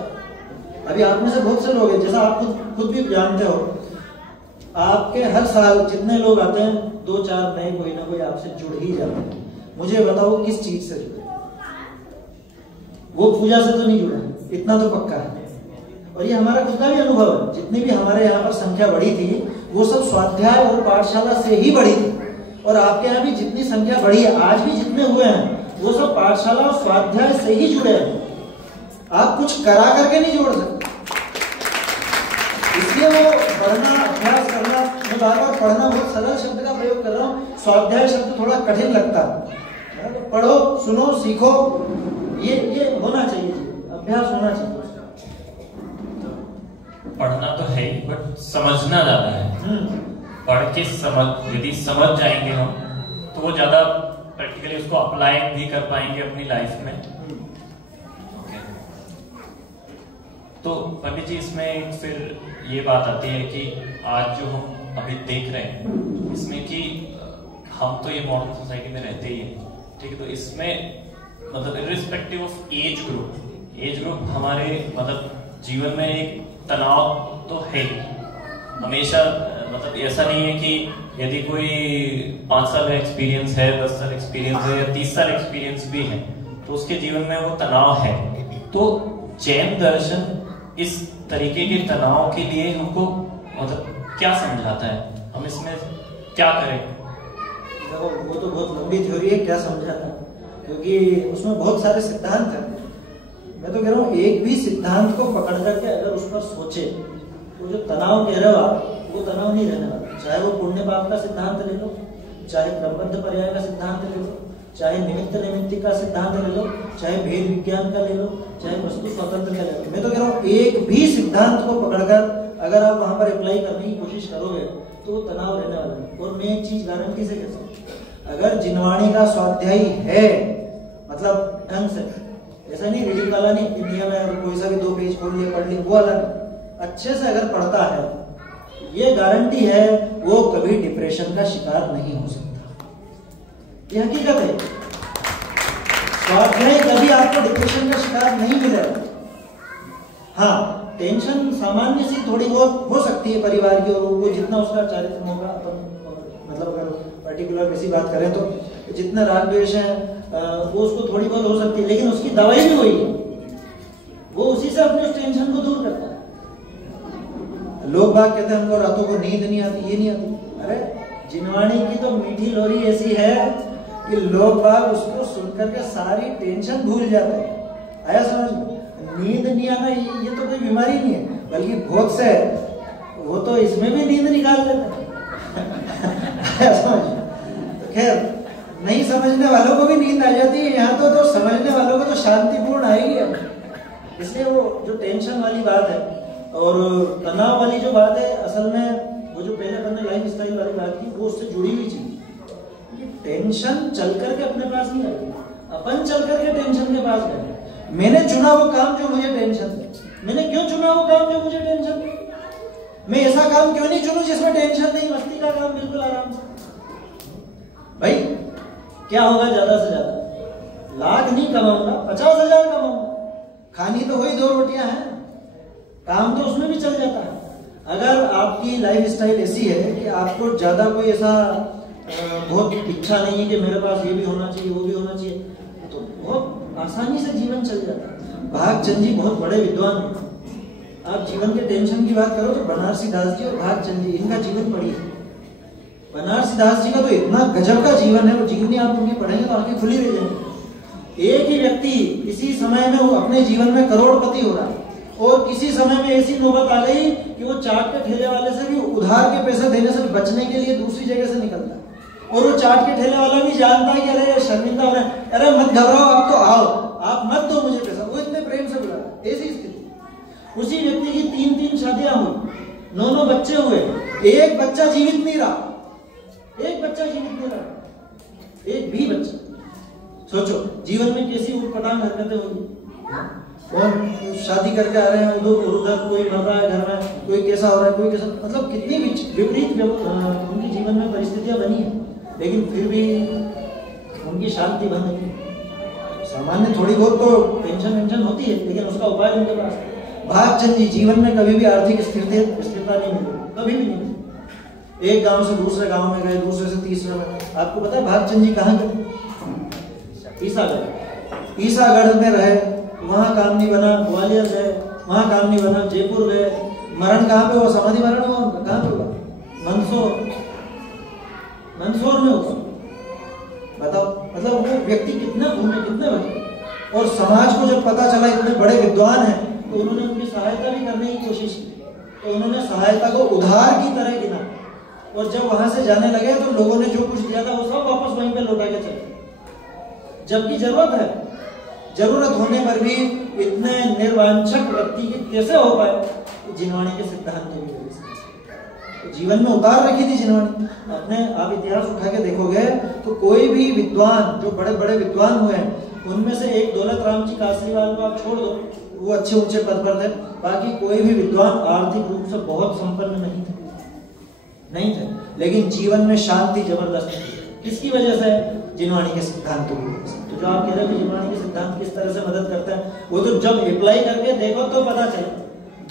अभी आप में से बहुत से लोग हैं, जैसा आप खुद भी जानते हो, आपके हर साल जितने लोग आते हैं 2-4 नए कोई ना कोई आपसे जुड़ ही जाते हैं। मुझे बताओ किस चीज से जुड़े? वो पूजा से तो नहीं जुड़े, इतना तो पक्का है। और ये हमारा खुद का भी अनुभव है, जितनी भी हमारे यहाँ पर संख्या बढ़ी थी वो सब स्वाध्याय और पाठशाला से ही बढ़ी थी। और आपके यहाँ भी जितनी संख्या बढ़ी है, आज भी जितने हुए हैं, वो सब पाठशाला और स्वाध्याय से ही जुड़े हैं। आप कुछ करा करके नहीं जोड़ सकते। इसलिए वो पढ़ना, अभ्यास करना, मैं बार बार पढ़ना बहुत सरल शब्द का प्रयोग कर रहा हूँ, स्वाध्याय शब्द थोड़ा कठिन लगता है। तो पढ़ो, सुनो, सीखो, ये होना चाहिए, अभ्यास होना चाहिए। पढ़ना तो है ही, बट समझना ज्यादा है। पढ़ के यदि समझ जाएंगे हम तो वो ज्यादा प्रैक्टिकली उसको अप्लाई भी कर पाएंगे अपनी लाइफ में। तो पंडित जी, इसमें फिर ये बात आती है कि आज जो हम अभी देख रहे हैं इसमें कि हम तो ये मॉडर्न सोसाइटी में रहते ही हैं, ठीक है, तो इसमें मतलब इर्रिस्पेक्टिव ऑफ एज ग्रुप हमारे मतलब जीवन में एक तनाव तो है हमेशा। मतलब ऐसा नहीं है कि यदि कोई 5 साल का एक्सपीरियंस है, 10 साल एक्सपीरियंस है या 30 साल एक्सपीरियंस भी है, तो उसके जीवन में वो तनाव है। तो जैन दर्शन इस तरीके के तनाव के लिए हमको मतलब क्या समझाता है, हम इसमें क्या करें? देखो, वो तो बहुत लंबी थ्योरी है, क्या समझाता है, क्योंकि उसमें बहुत सारे सिद्धांत हैं। मैं तो कह रहा हूँ एक भी सिद्धांत को पकड़ करके अगर उस पर सोचे तो जो तनाव कह रहे हो आप, वो तनाव नहीं रहने वाला। चाहे वो पुण्य पाप का सिद्धांत ले लो, चाहे क्रमबद्ध पर्याय का सिद्धांत ले लो, चाहे निमित्त नैमित्तिक का सिद्धांत ले लो, चाहे भेद विज्ञान का ले लो, चाहे वस्तु स्वतंत्र का ले लो। मैं तो कह रहा हूँ एक भी सिद्धांत को पकड़कर अगर आप वहां पर अप्लाई करने की कोशिश करोगे तो वो तनाव रहने वाला नहीं। और मैं एक चीज गारंटी से कह सकता हूँ, अगर जिनवाणी का स्वाध्यायी है, मतलब ढंग से, ऐसा नहीं रीडिंग वाला नहीं, इंडिया में कोई सा भी 2 पेज खोल लिए पढ़ लिए, वो वाला नहीं, अच्छे से अगर पढ़ता है, ये गारंटी है वो कभी डिप्रेशन का शिकार नहीं हो सकता। ये हकीकत है। स्वाध्याय कभी आपको डिप्रेशन का शिकार नहीं मिलेगा। हाँ, टेंशन सामान्य सी थोड़ी बहुत हो सकती है परिवार की, और वो जितना उसका चारित्र होगा, मतलब अगर पर्टिकुलर वैसी बात करें तो जितने राग द्वेष है वो उसको थोड़ी बहुत हो सकती है, लेकिन उसकी दवाई भी वही है, वो उसी से अपने उस टेंशन को दूर करता है। लोग बात कहते हैं हमको रातों को नींद नहीं आती, ये नहीं आती। अरे जिनवाणी की तो मीठी लोरी ऐसी है कि लोग बाग उसको सुनकर के सारी टेंशन भूल जाते हैं। आया समझ में? नींद नहीं आना ये तो कोई बीमारी नहीं है, बल्कि बहुत से वो तो इसमें भी नींद निकाल लेते हैं। समझ? तो खैर, नहीं समझने वालों को भी नींद आ जाती है, यहाँ तो समझने वालों को तो शांतिपूर्ण आएगी। इसलिए वो जो टेंशन वाली बात है और तनाव वाली जो बात है, असल में वो वो जो पहले अपन ने लाइफ स्टाइल वाली बात की वो उससे जुड़ी हुई चीज। टेंशन चल करके अपने पास नहीं आई, अपन चल करके टेंशन के पास गए। मैंने चुना वो काम जो मुझे टेंशन दे। मैंने क्यों चुना वो काम जो मुझे टेंशन दे? मैं ऐसा काम क्यों नहीं चुनूं जिसमें टेंशन नहीं, मस्ती का काम बिल्कुल आराम से। भाई क्या होगा ज्यादा से ज्यादा? लाख नहीं कमाऊंगा, 50,000 कमाऊंगा। खानी तो वही 2 रोटियां हैं, काम तो उसमें भी चल जाता है। अगर आपकी लाइफ स्टाइल ऐसी है कि आपको ज्यादा कोई ऐसा बहुत इच्छा नहीं है कि मेरे पास ये भी होना चाहिए वो भी होना चाहिए, तो बहुत आसानी से जीवन चल जाता है। भागचंद जी बहुत बड़े विद्वान हैं। आप जीवन के टेंशन की बात करो तो बनारसी दास जी और भागचंद जी, इनका जीवन पढ़िए। बनारसी दास जी का तो इतना गजब का जीवन है, वो जीवनी आप उनकी पढ़ेंगे तो आंखें खुली रह जाएंगी। एक ही व्यक्ति इसी समय में वो अपने जीवन में करोड़पति हो रहा है, और किसी समय में ऐसी नौबत आ गई कि वो चाट के ठेले वाले से भी उधार के पैसे देने से बचने के लिए दूसरी जगह से निकलता है, और वो चाट के ठेले वाला भी जानता है कि अरे शर्मिंदा हो रहा है, अरे मत घबराओ, आप तो आओ, आप मत दो मुझे पैसा। वो इतने प्रेम से बुला रहा है। ऐसी स्थिति। उसी व्यक्ति की 3-3 शादियां हुई, 9-9 बच्चे हुए, एक बच्चा जीवित नहीं रहा, एक बच्चा जीवित नहीं रहा, एक भी बच्चा। सोचो जीवन में कैसी उटपटांग हरकतें होंगी। और शादी करके आ रहे हैं, उधर कोई मर रहा है घर में, कोई कैसा हो रहा है, कोई कैसा, मतलब कितनी विपरीत उनकी जीवन में परिस्थितियां बनी है, लेकिन फिर भी उनकी शांति बन नहीं। सामान्य थोड़ी बहुत तो टेंशन होती है, लेकिन उसका उपाय उनके पास। भागचंद जी जीवन में कभी भी आर्थिक स्थिरता नहीं मिली, कभी भी नहीं। एक गांव से दूसरे गांव में गए, दूसरे से तीसरे में। आपको पता है भागचंद जी कहाँ गए? ईसागढ़ में रहे, वहां काम नहीं बना। ग्वालियर गए, वहां काम नहीं बना। जयपुर गए, मरण कहाँ पे हुआ? समाधि मरण हुआ उनका, कहाँ पे हुआ? मंदसौर में हुआ। बताओ, मतलब वो व्यक्ति कितना घूमे, कितने बने। और समाज को जब पता चला इतने बड़े विद्वान हैं, तो उन्होंने उनकी सहायता भी करने की कोशिश की। तो उन्होंने सहायता को उधार की तरह गिना, और जब वहां से जाने लगे तो लोगों ने जो कुछ दिया था वो सब वापस वहीं पे लौटा के चले। जबकि जरूरत होने पर भी इतने निर्वांछक व्यक्ति के कैसे हो पाए? तो जिनवानी के सिद्धांत की वजह से। तो जीवन में उतार रखी थी जिनवानी। अपने आप इतिहास उठा के देखोगे तो कोई भी विद्वान, जो बड़े बड़े विद्वान हुए हैं, उनमें से एक दौलत राम जी कासरीवाल को आप छोड़ दो, वो अच्छे ऊंचे पद पर थे। बाकी कोई भी विद्वान आर्थिक रूप से बहुत संपन्न नहीं थे, लेकिन जीवन में शांति जबरदस्त थी। किसकी वजह से? जिनवानी के सिद्धांत की वजह से। तो जो आप कह रहे हो कि जिनवानी के सिद्धांत किस तरह से मदद करते हैं, वो तो जब अप्लाई करके देखो तो पता चले।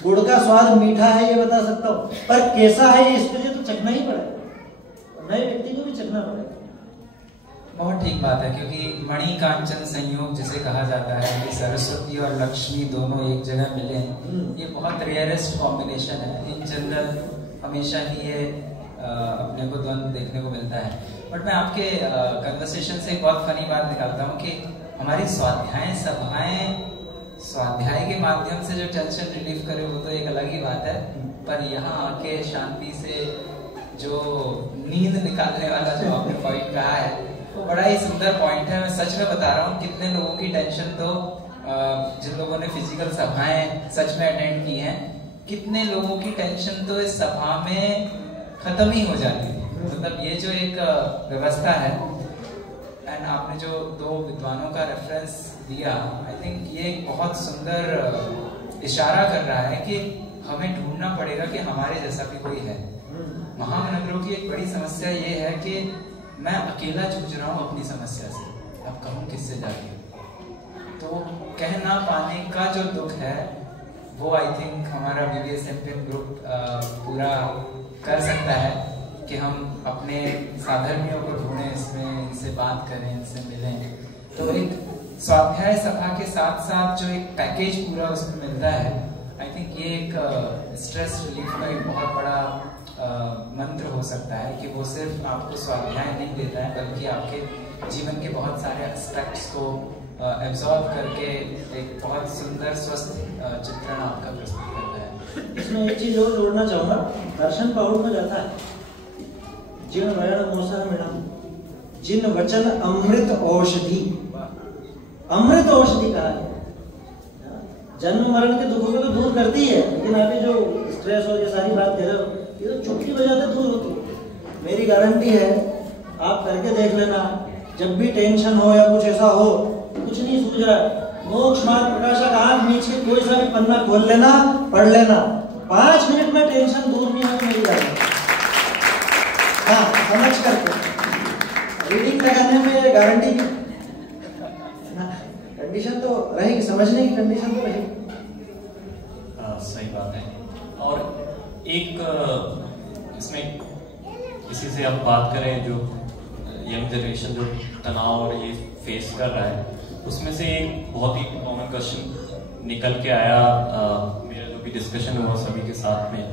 गुड़ का स्वाद मीठा है ये बता सकता हूँ, पर कैसा है ये इसके लिए तो चखना ही पड़ेगा, नए व्यक्ति को भी चखना पड़ेगा। बहुत ठीक बात है, क्योंकि मणि कांचन संयोग जिसे कहा जाता है कि सरस्वती और लक्ष्मी दोनों एक जगह मिले, ये बहुत रेयरेस्ट कॉम्बिनेशन है। इन जनरल हमेशा ही ये अपने को द्वंद्व देखने को मिलता है। बट मैं आपके कन्वर्सेशन से एक बहुत फनी बात निकालता हूँ कि हमारी स्वाध्याय सभाएं, स्वाध्याय के माध्यम से जो टेंशन रिलीफ करे वो तो एक अलग ही बात है, पर यहाँ आके शांति से जो नींद निकालने वाला जो आपने पॉइंट कहा है वो बड़ा ही सुंदर पॉइंट है। मैं सच में बता रहा हूँ, कितने लोगों की टेंशन तो जिन लोगों ने फिजिकल सभाएं सच में अटेंड की हैं, कितने लोगों की टेंशन तो इस सभा में खत्म ही हो जाती थी। मतलब ये जो एक व्यवस्था है, एंड आपने जो 2 विद्वानों का रेफरेंस दिया, आई थिंक ये एक बहुत सुंदर इशारा कर रहा है कि हमें ढूंढना पड़ेगा कि हमारे जैसा भी कोई है। महानगरों की एक बड़ी समस्या ये है कि मैं अकेला जूझ रहा हूँ अपनी समस्या से, अब कहूँ किससे जाके? तो कह ना पाने का जो दुख है वो आई थिंक हमारा BBS MPN ग्रुप पूरा कर सकता है कि हम अपने साधर्मियों को ढूंढें, इसमें इनसे बात करें, इनसे मिलें। तो एक स्वाध्याय सभा के साथ साथ जो एक पैकेज पूरा उसमें मिलता है, आई थिंक ये एक स्ट्रेस रिलीफ का एक बहुत बड़ा मंत्र हो सकता है कि वो सिर्फ आपको स्वाध्याय नहीं देता है, बल्कि आपके जीवन के बहुत सारे एस्पेक्ट्स को एब्जॉर्ब करके एक बहुत सुंदर स्वस्थ चित्रण आपका प्रस्तुत करता है। इसमें एक चीज और जोड़ना चाहूंगा। दर्शन पहाड़ में जाता है, जिन वर्ण मोसा मैडम, जिन वचन अमृत औषधि, अमृत औषधि कहा है। जन्म मरण के दुखों को तो दूर करती है, लेकिन आप जो स्ट्रेस और ये सारी बात कह रहे हो, ये तो चुटकी बजाते दूर होती है। मेरी गारंटी है, आप करके देख लेना, जब भी टेंशन हो या कुछ ऐसा हो, कुछ नहीं सूझ रहा है, मोक्ष मार्ग प्रकाशक आंख मीच के कोई सा भी पन्ना खोल लेना, पढ़ लेना, 5 मिनट में टेंशन दूर नहीं होगी मेरी गारंटी। हाँ, समझ करके रीडिंग लगाने में गारंटी नहीं, कंडीशन तो रहेगी, समझने की कंडीशन तो रहेगी। सही बात है। और एक इसमें किसी से आप बात करें जो यंग जनरेशन जो तनाव और ये फेस कर रहा है, उसमें से एक बहुत ही कॉमन क्वेश्चन निकल के आया मेरा जो भी डिस्कशन हुआ सभी के साथ में,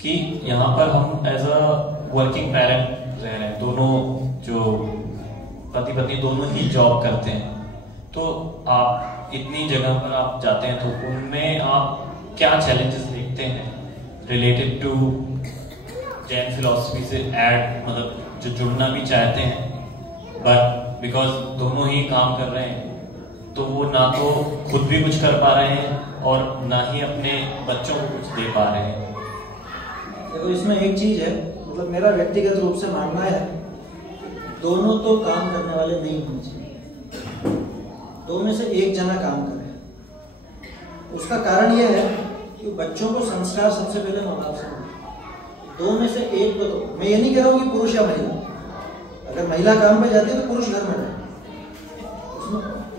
कि यहाँ पर हम एज अ वर्किंग पेरेंट रह रहे हैं, दोनों जो पति पत्नी दोनों ही जॉब करते हैं, तो आप इतनी जगह पर आप जाते हैं तो उनमें आप क्या चैलेंजेस देखते हैं रिलेटेड टू जैन फिलॉसफी से मतलब जो जुड़ना भी चाहते हैं, बट बिकॉज दोनों ही काम कर रहे हैं तो वो ना तो खुद भी कुछ कर पा रहे हैं और ना ही अपने बच्चों को कुछ दे पा रहे हैं। देखो, इसमें एक चीज है, मतलब मेरा व्यक्तिगत रूप से मानना है, दोनों तो काम करने वाले नहीं होने चाहिए, दो में से एक जना काम करे। उसका कारण यह है कि बच्चों को संस्कार सबसे पहले माँ बाप से मिले। दो में से एक को, तो मैं ये नहीं कह रहा हूँ कि पुरुष या महिला, अगर महिला काम पे जाती है तो पुरुष घर में रहे,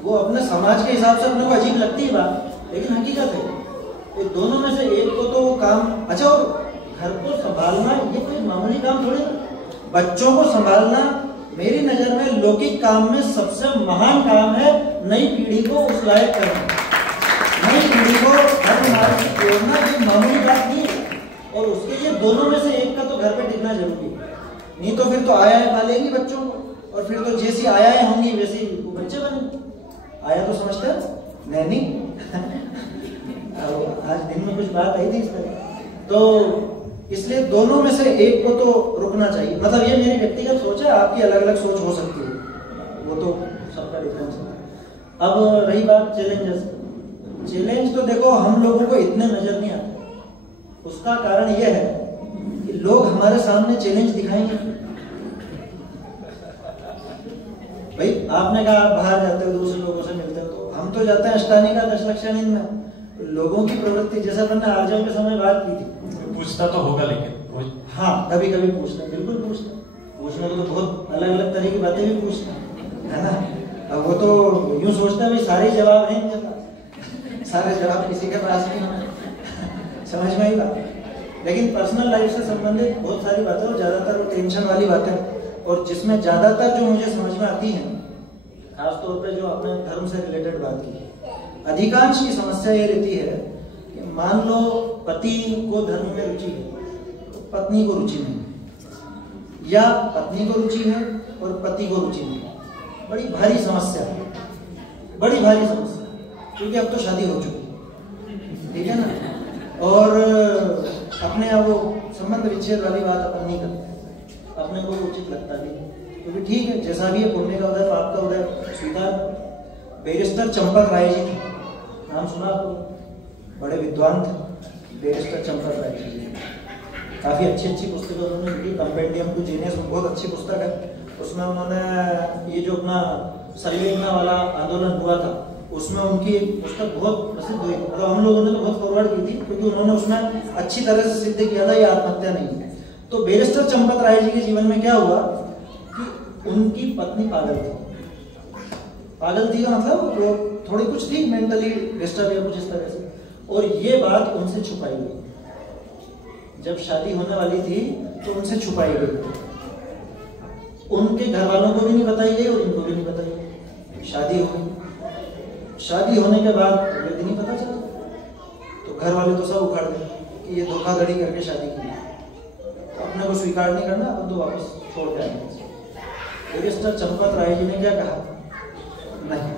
वो अपने समाज के हिसाब से अपने को अजीब लगती है बात, लेकिन हकीकत है ये दोनों में से एक को तो वो काम। अच्छा, और घर को संभालना ये कोई मामूली काम थोड़ी ना, बच्चों को संभालना मेरी नजर में लौकिक काम में सबसे महान काम है। नई पीढ़ी को उस लायक करना, नई पीढ़ी को धर्म मार्ग से जोड़ना, ये मामूली बात नहीं है। और उसके लिए दोनों में से एक का तो घर पे टिकना जरूरी है, नहीं तो फिर तो आया है पालेगी बच्चों को, और फिर तो जैसी आया है होंगी वैसी वो बच्चे बने। आया तो समझते हैं नैनी आज दिन में कुछ बात आई थी इस पर, तो इसलिए दोनों में से एक को तो रुकना चाहिए। मतलब ये मेरी व्यक्तिगत सोच है, आपकी अलग अलग सोच हो सकती है, वो तो सबका डिफरेंस है। अब रही बात चैलेंजेस, चैलेंज तो देखो हम लोगों को इतने नजर नहीं आते। उसका कारण यह है कि लोग हमारे सामने चैलेंज दिखाएंगे। भाई आपने कहा आप बाहर जाते हो, दूसरे लोगों से मिलते हो, तो हम तो जाते हैं अष्टानी का 10 लक्षण में। लोगों की प्रवृत्ति, जैसे अपन ने आर्जव के समय बात की थी, पूछता तो होगा लेकिन हाँ कभी कभी पूछते हैं, बिल्कुल पूछते हैं, पूछने को तो बहुत अलग अलग तरह की बातें भी पूछते हैं, है ना। अब वो तो यूं सोचते हैं भाई सारे जवाब हैं इनके पास, सारे जवाब किसी के पास नहीं होंगे, समझ में ही बात। लेकिन पर्सनल लाइफ से संबंधित बहुत सारी बातें, और ज्यादातर टेंशन वाली बातें, और जिसमें ज्यादातर जो मुझे समझ में आती है, खासतौर पे जो अपने धर्म से रिलेटेड बात की, अधिकांश की समस्या ये रहती है कि मान लो पति को धर्म में रुचि है, तो पत्नी को रुचि नहीं, या पत्नी को रुचि है और पति को रुचि नहीं। बड़ी भारी समस्या है, बड़ी भारी समस्या, क्योंकि अब तो शादी हो चुकी, ठीक है ना। और अपने अब संबंध विच्छेद वाली बात अपन नहीं करते, अपने को उचित लगता नहीं, क्योंकि ठीक है जैसा भी है, पुण्य का उदय पाप का उदय स्वीकार। बैरिस्टर चंपक राय जी, नाम सुना आपको, बड़े विद्वान थे बैरिस्टर चंपक राय जी, काफी अच्छी अच्छी पुस्तकें उन्होंने लिखी। कंपेंडियम टू जीनियस बहुत अच्छी पुस्तक है, उसमें उन्होंने ये जो अपना संवेदना वाला आंदोलन हुआ था, उसमें उनकी एक पुस्तक बहुत प्रसिद्ध हुई। मतलब हम लोगों ने तो बहुत फॉरवर्ड की थी, क्योंकि उन्होंने उसमें अच्छी तरह से सिद्ध किया था ये आत्महत्या नहीं है। तो बैरिस्टर चंपक राय जी के जीवन में क्या हुआ कि उनकी पत्नी पागल थी। पागल थी का मतलब वो थोड़ी कुछ थी मेंटली डिस्टर्ब या कुछ इस तरह से, और ये बात उनसे छुपाई गई। जब शादी होने वाली थी तो उनसे छुपाई गई, उनके घर वालों को भी नहीं बताई गई और इनको भी नहीं बताई गई। शादी हो गई, शादी होने के बाद अगले दिन ही पता चला, तो घर वाले तो सब उखाड़ गए कि ये धोखाधड़ी करके शादी की, तो अपने को स्वीकार नहीं करना, अपन तो वापस छोड़ के आएंगे। बैरिस्टर चंपक राय जी ने क्या कहा, नहीं,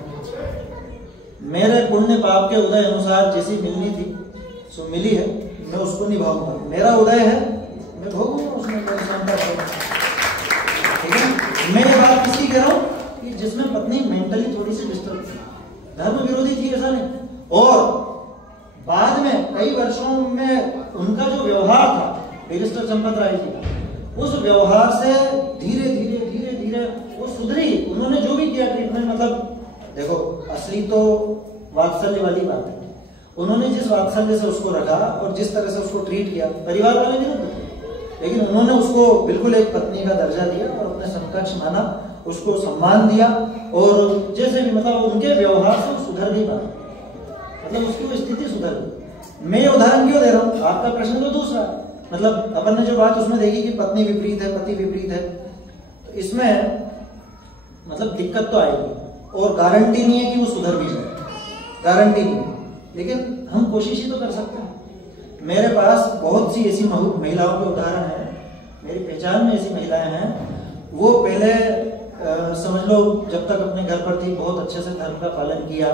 मेरे पुण्य पाप के उदय अनुसार जैसी मिलनी थी सो मिली है, मैं उसको निभाऊंगा। मेरा उदय है, मैं भोगूंगा उसमें, कोई क्षमता है, ठीक है। मैं ये बात किसकी कह रहा हूँ कि जिसमें पत्नी मेंटली थोड़ी सी डिस्टर्ब थी, धर्म विरोधी थी ऐसा नहीं, और बाद में कई वर्षों में उनका जो व्यवहार था बैरिस्टर चंपत राय जी, उस व्यवहार से धीरे धीरे धीरे धीरे वो सुधरी। उन्होंने जो भी किया ट्रीटमेंट, मतलब देखो असली तो वात्सल्य वाली बात है। उन्होंने जिस वात्सल्य से उसको रखा और जिस तरह से उसको ट्रीट किया, परिवार वाले नहीं थे, लेकिन उन्होंने उसको बिल्कुल एक पत्नी का दर्जा दिया और अपने समकक्ष माना, उसको सम्मान दिया, और जैसे भी मतलब उनके व्यवहार से सुधर गई बात, मतलब उसकी वो स्थिति सुधर गई। मैं ये उदाहरण क्यों दे रहा हूँ, आपका प्रश्न तो दूसरा, मतलब अपन ने जो बात उसमें देखी कि पत्नी विपरीत है, पति विपरीत है, तो इसमें मतलब दिक्कत तो आएगी और गारंटी नहीं है कि वो सुधर भी जाए, गारंटी नहीं, लेकिन हम कोशिश ही तो कर सकते हैं। मेरे पास बहुत सी ऐसी महिलाओं के उदाहरण हैं, मेरी पहचान में ऐसी महिलाएं हैं, वो पहले समझ लो जब तक अपने घर पर थी बहुत अच्छे से धर्म का पालन किया,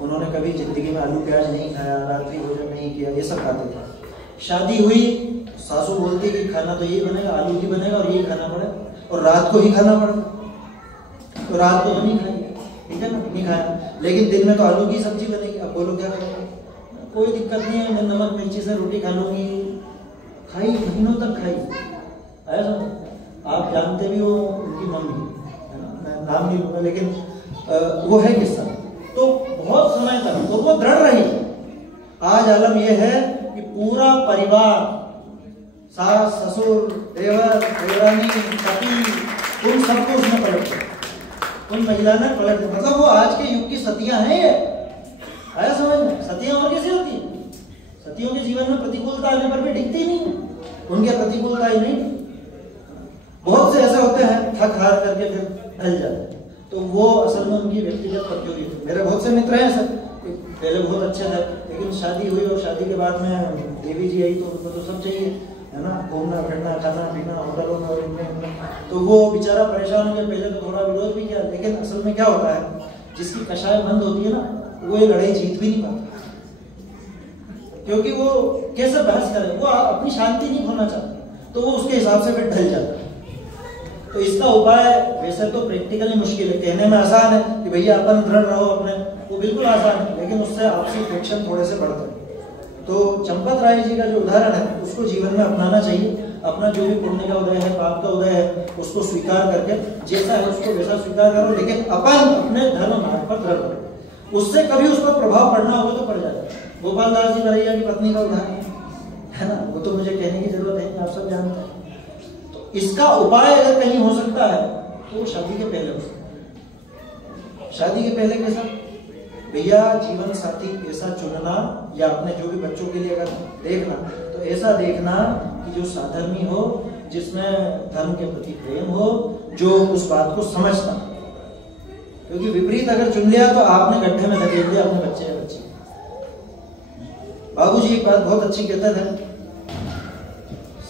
उन्होंने कभी जिंदगी में आलू प्याज नहीं खाया, रात्रि भोजन नहीं किया, ये सब खाते थे। शादी हुई, सासू बोलती कि खाना तो ये बनेगा, आलू ही बनेगा और ये खाना पड़ेगा, और रात को ही खाना पड़ेगा, तो रात को तो नहीं खाई, ठीक है ना, नहीं खाया, लेकिन दिन में तो आलू की सब्जी बनेगी। अब बोलो क्या करेंगे, कोई दिक्कत नहीं है, मैं नमक मिर्ची से रोटी खा लूंगी, खाई, महीनों तक खाई। आया समझ, आप जानते भी हो उनकी मम्मी, है ना, मैं नाम नहीं लूंगा, लेकिन वो है किस्सा, तो बहुत समय तक और वो दृढ़ रही। आज आलम यह है कि पूरा परिवार, सास ससुर देवर देवरानी पति, उन सबको उसने पलट दिया, उन महिला ने पलट दिया, मतलब वो आज के युग की सतियां हैं ये। आया समझ में, सतियां और कैसे होती है, सतियों के जीवन में प्रतिकूलता आने पर भी दिखती नहीं है, उनके प्रतिकूलता ही नहीं। बहुत से ऐसे होते हैं थक हार करके फिर ढल जाते हैं, तो वो असल में उनकी व्यक्तिगत प्रतियोगी थे। मेरे बहुत से मित्र हैं सर, पहले बहुत अच्छे थे, लेकिन शादी हुई और शादी के बाद में देवी जी आई तो उनको तो सब चाहिए, है ना, घूमना फिरना खाना पीना होटलों में और इनमें, तो वो बेचारा परेशान हो गया। पहले तो थोड़ा विरोध भी किया, लेकिन असल में क्या होता है, जिसकी कषाय बंद होती है ना, वो ये लड़ाई जीत भी नहीं पाता, क्योंकि वो कैसे बहस करे, वो अपनी शांति नहीं खोना चाहता, तो वो उसके हिसाब से फिर ढल जाता है। तो इसका उपाय वैसे तो प्रैक्टिकली मुश्किल है, कहने में आसान है कि भैया अपन दृढ़ रहो अपने, वो बिल्कुल आसान है, लेकिन उससे आपसी फ्रिक्शन थोड़े से बढ़ते हैं। तो चंपत राय जी का जो उदाहरण है उसको जीवन में अपनाना चाहिए। अपना जो भी पुण्य का उदय है, पाप का उदय है, उसको स्वीकार करके जैसा है उसको वैसा स्वीकार करो, लेकिन अपन अपने धर्म मार्ग पर दृढ़ रहो। उससे कभी उस पर प्रभाव पड़ना होगा तो पड़ जाएगा। गोपाल दास जी भरैया की पत्नी का उदाहरण है ना, वो तो मुझे कहने की जरूरत है, आप सब जानते हैं। तो इसका उपाय अगर कहीं हो सकता है तो शादी के पहले हो सकता है। शादी के पहले कैसा, भैया जीवन साथी ऐसा चुनना, या अपने जो भी बच्चों के लिए अगर देखना तो ऐसा देखना कि जो साधर्मी हो, जिसमें धर्म के प्रति प्रेम हो, जो उस बात को समझता, क्योंकि विपरीत अगर चुन लिया तो आपने गड्ढे में धकेल दिया अपने बच्चे या बच्ची। बाबूजी एक बात बहुत अच्छी कहते थे,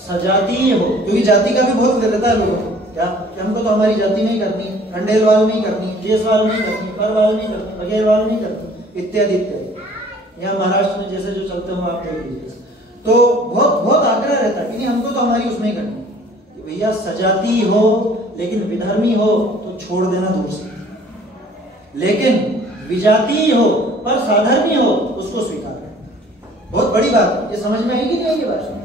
सजातीय हो, क्योंकि जाति का भी बहुत रहता है लोगों को, क्या कि हमको तो हमारी जाति में ही करनी है, खंडेलवाल में ही करनी है, देशवाल में ही करनी है, परवाल में ही करनी है, बघेलवाल में ही करनी, इत्यादि इत्यादि। यहाँ महाराष्ट्र में जैसे जो चलते हो आप देख लीजिए, तो बहुत बहुत आग्रह रहता है कि नहीं हमको तो हमारी उसमें ही करनी है। भैया सजाती हो लेकिन विधर्मी हो तो छोड़ देना दूर से, लेकिन विजातीय हो पर साधर्मी हो उसको स्वीकार करें। बहुत बड़ी बात है, ये समझ में आएगी नहीं ये बात।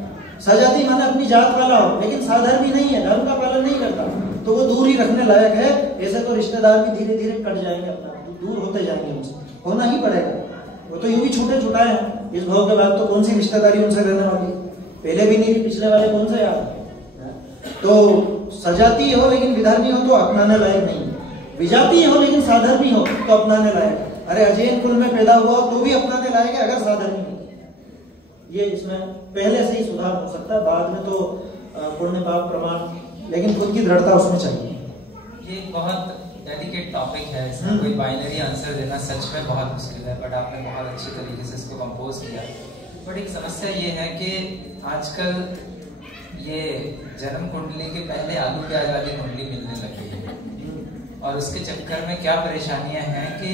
सजाती माने अपनी जात वाला हो लेकिन साधर्मी नहीं है, धर्म का पालन नहीं करता, तो वो दूर ही रखने लायक है। ऐसे तो रिश्तेदार भी धीरे धीरे कट जाएंगे, अपना दूर होते जाएंगे, उनसे होना ही पड़ेगा। वो तो यूं भी छूटे छुटाए हैं, इस भाव के बाद तो कौन सी रिश्तेदारी उनसे रहने वाली, पहले भी नहीं थी, पिछले वाले कौन से याद। तो सजाती हो लेकिन विधर्मी हो तो अपनाने लायक नहीं, विजाती हो लेकिन साधर्मी हो तो अपनाने लायक। अरे अजैन कुल में पैदा हुआ तो भी अपनाने लायक है अगर साधर्मी हो। ये इसमें पहले से ही सुधार हो सकता है, बाद में तो पुण्य पाप प्रमाण, लेकिन खुद की दृढ़ता उसमें चाहिए। ये बहुत डेलिकेट टॉपिक है, इसमें कोई बाइनरी आंसर देना सच में बहुत मुश्किल है, बट आपने बहुत अच्छी तरीके से इसको कंपोज किया। बट एक समस्या ये है कि आजकल ये जन्म कुंडली के पहले आलू प्याज वाली कुंडली मिलने लगी है, और उसके चक्कर में क्या परेशानियां हैं कि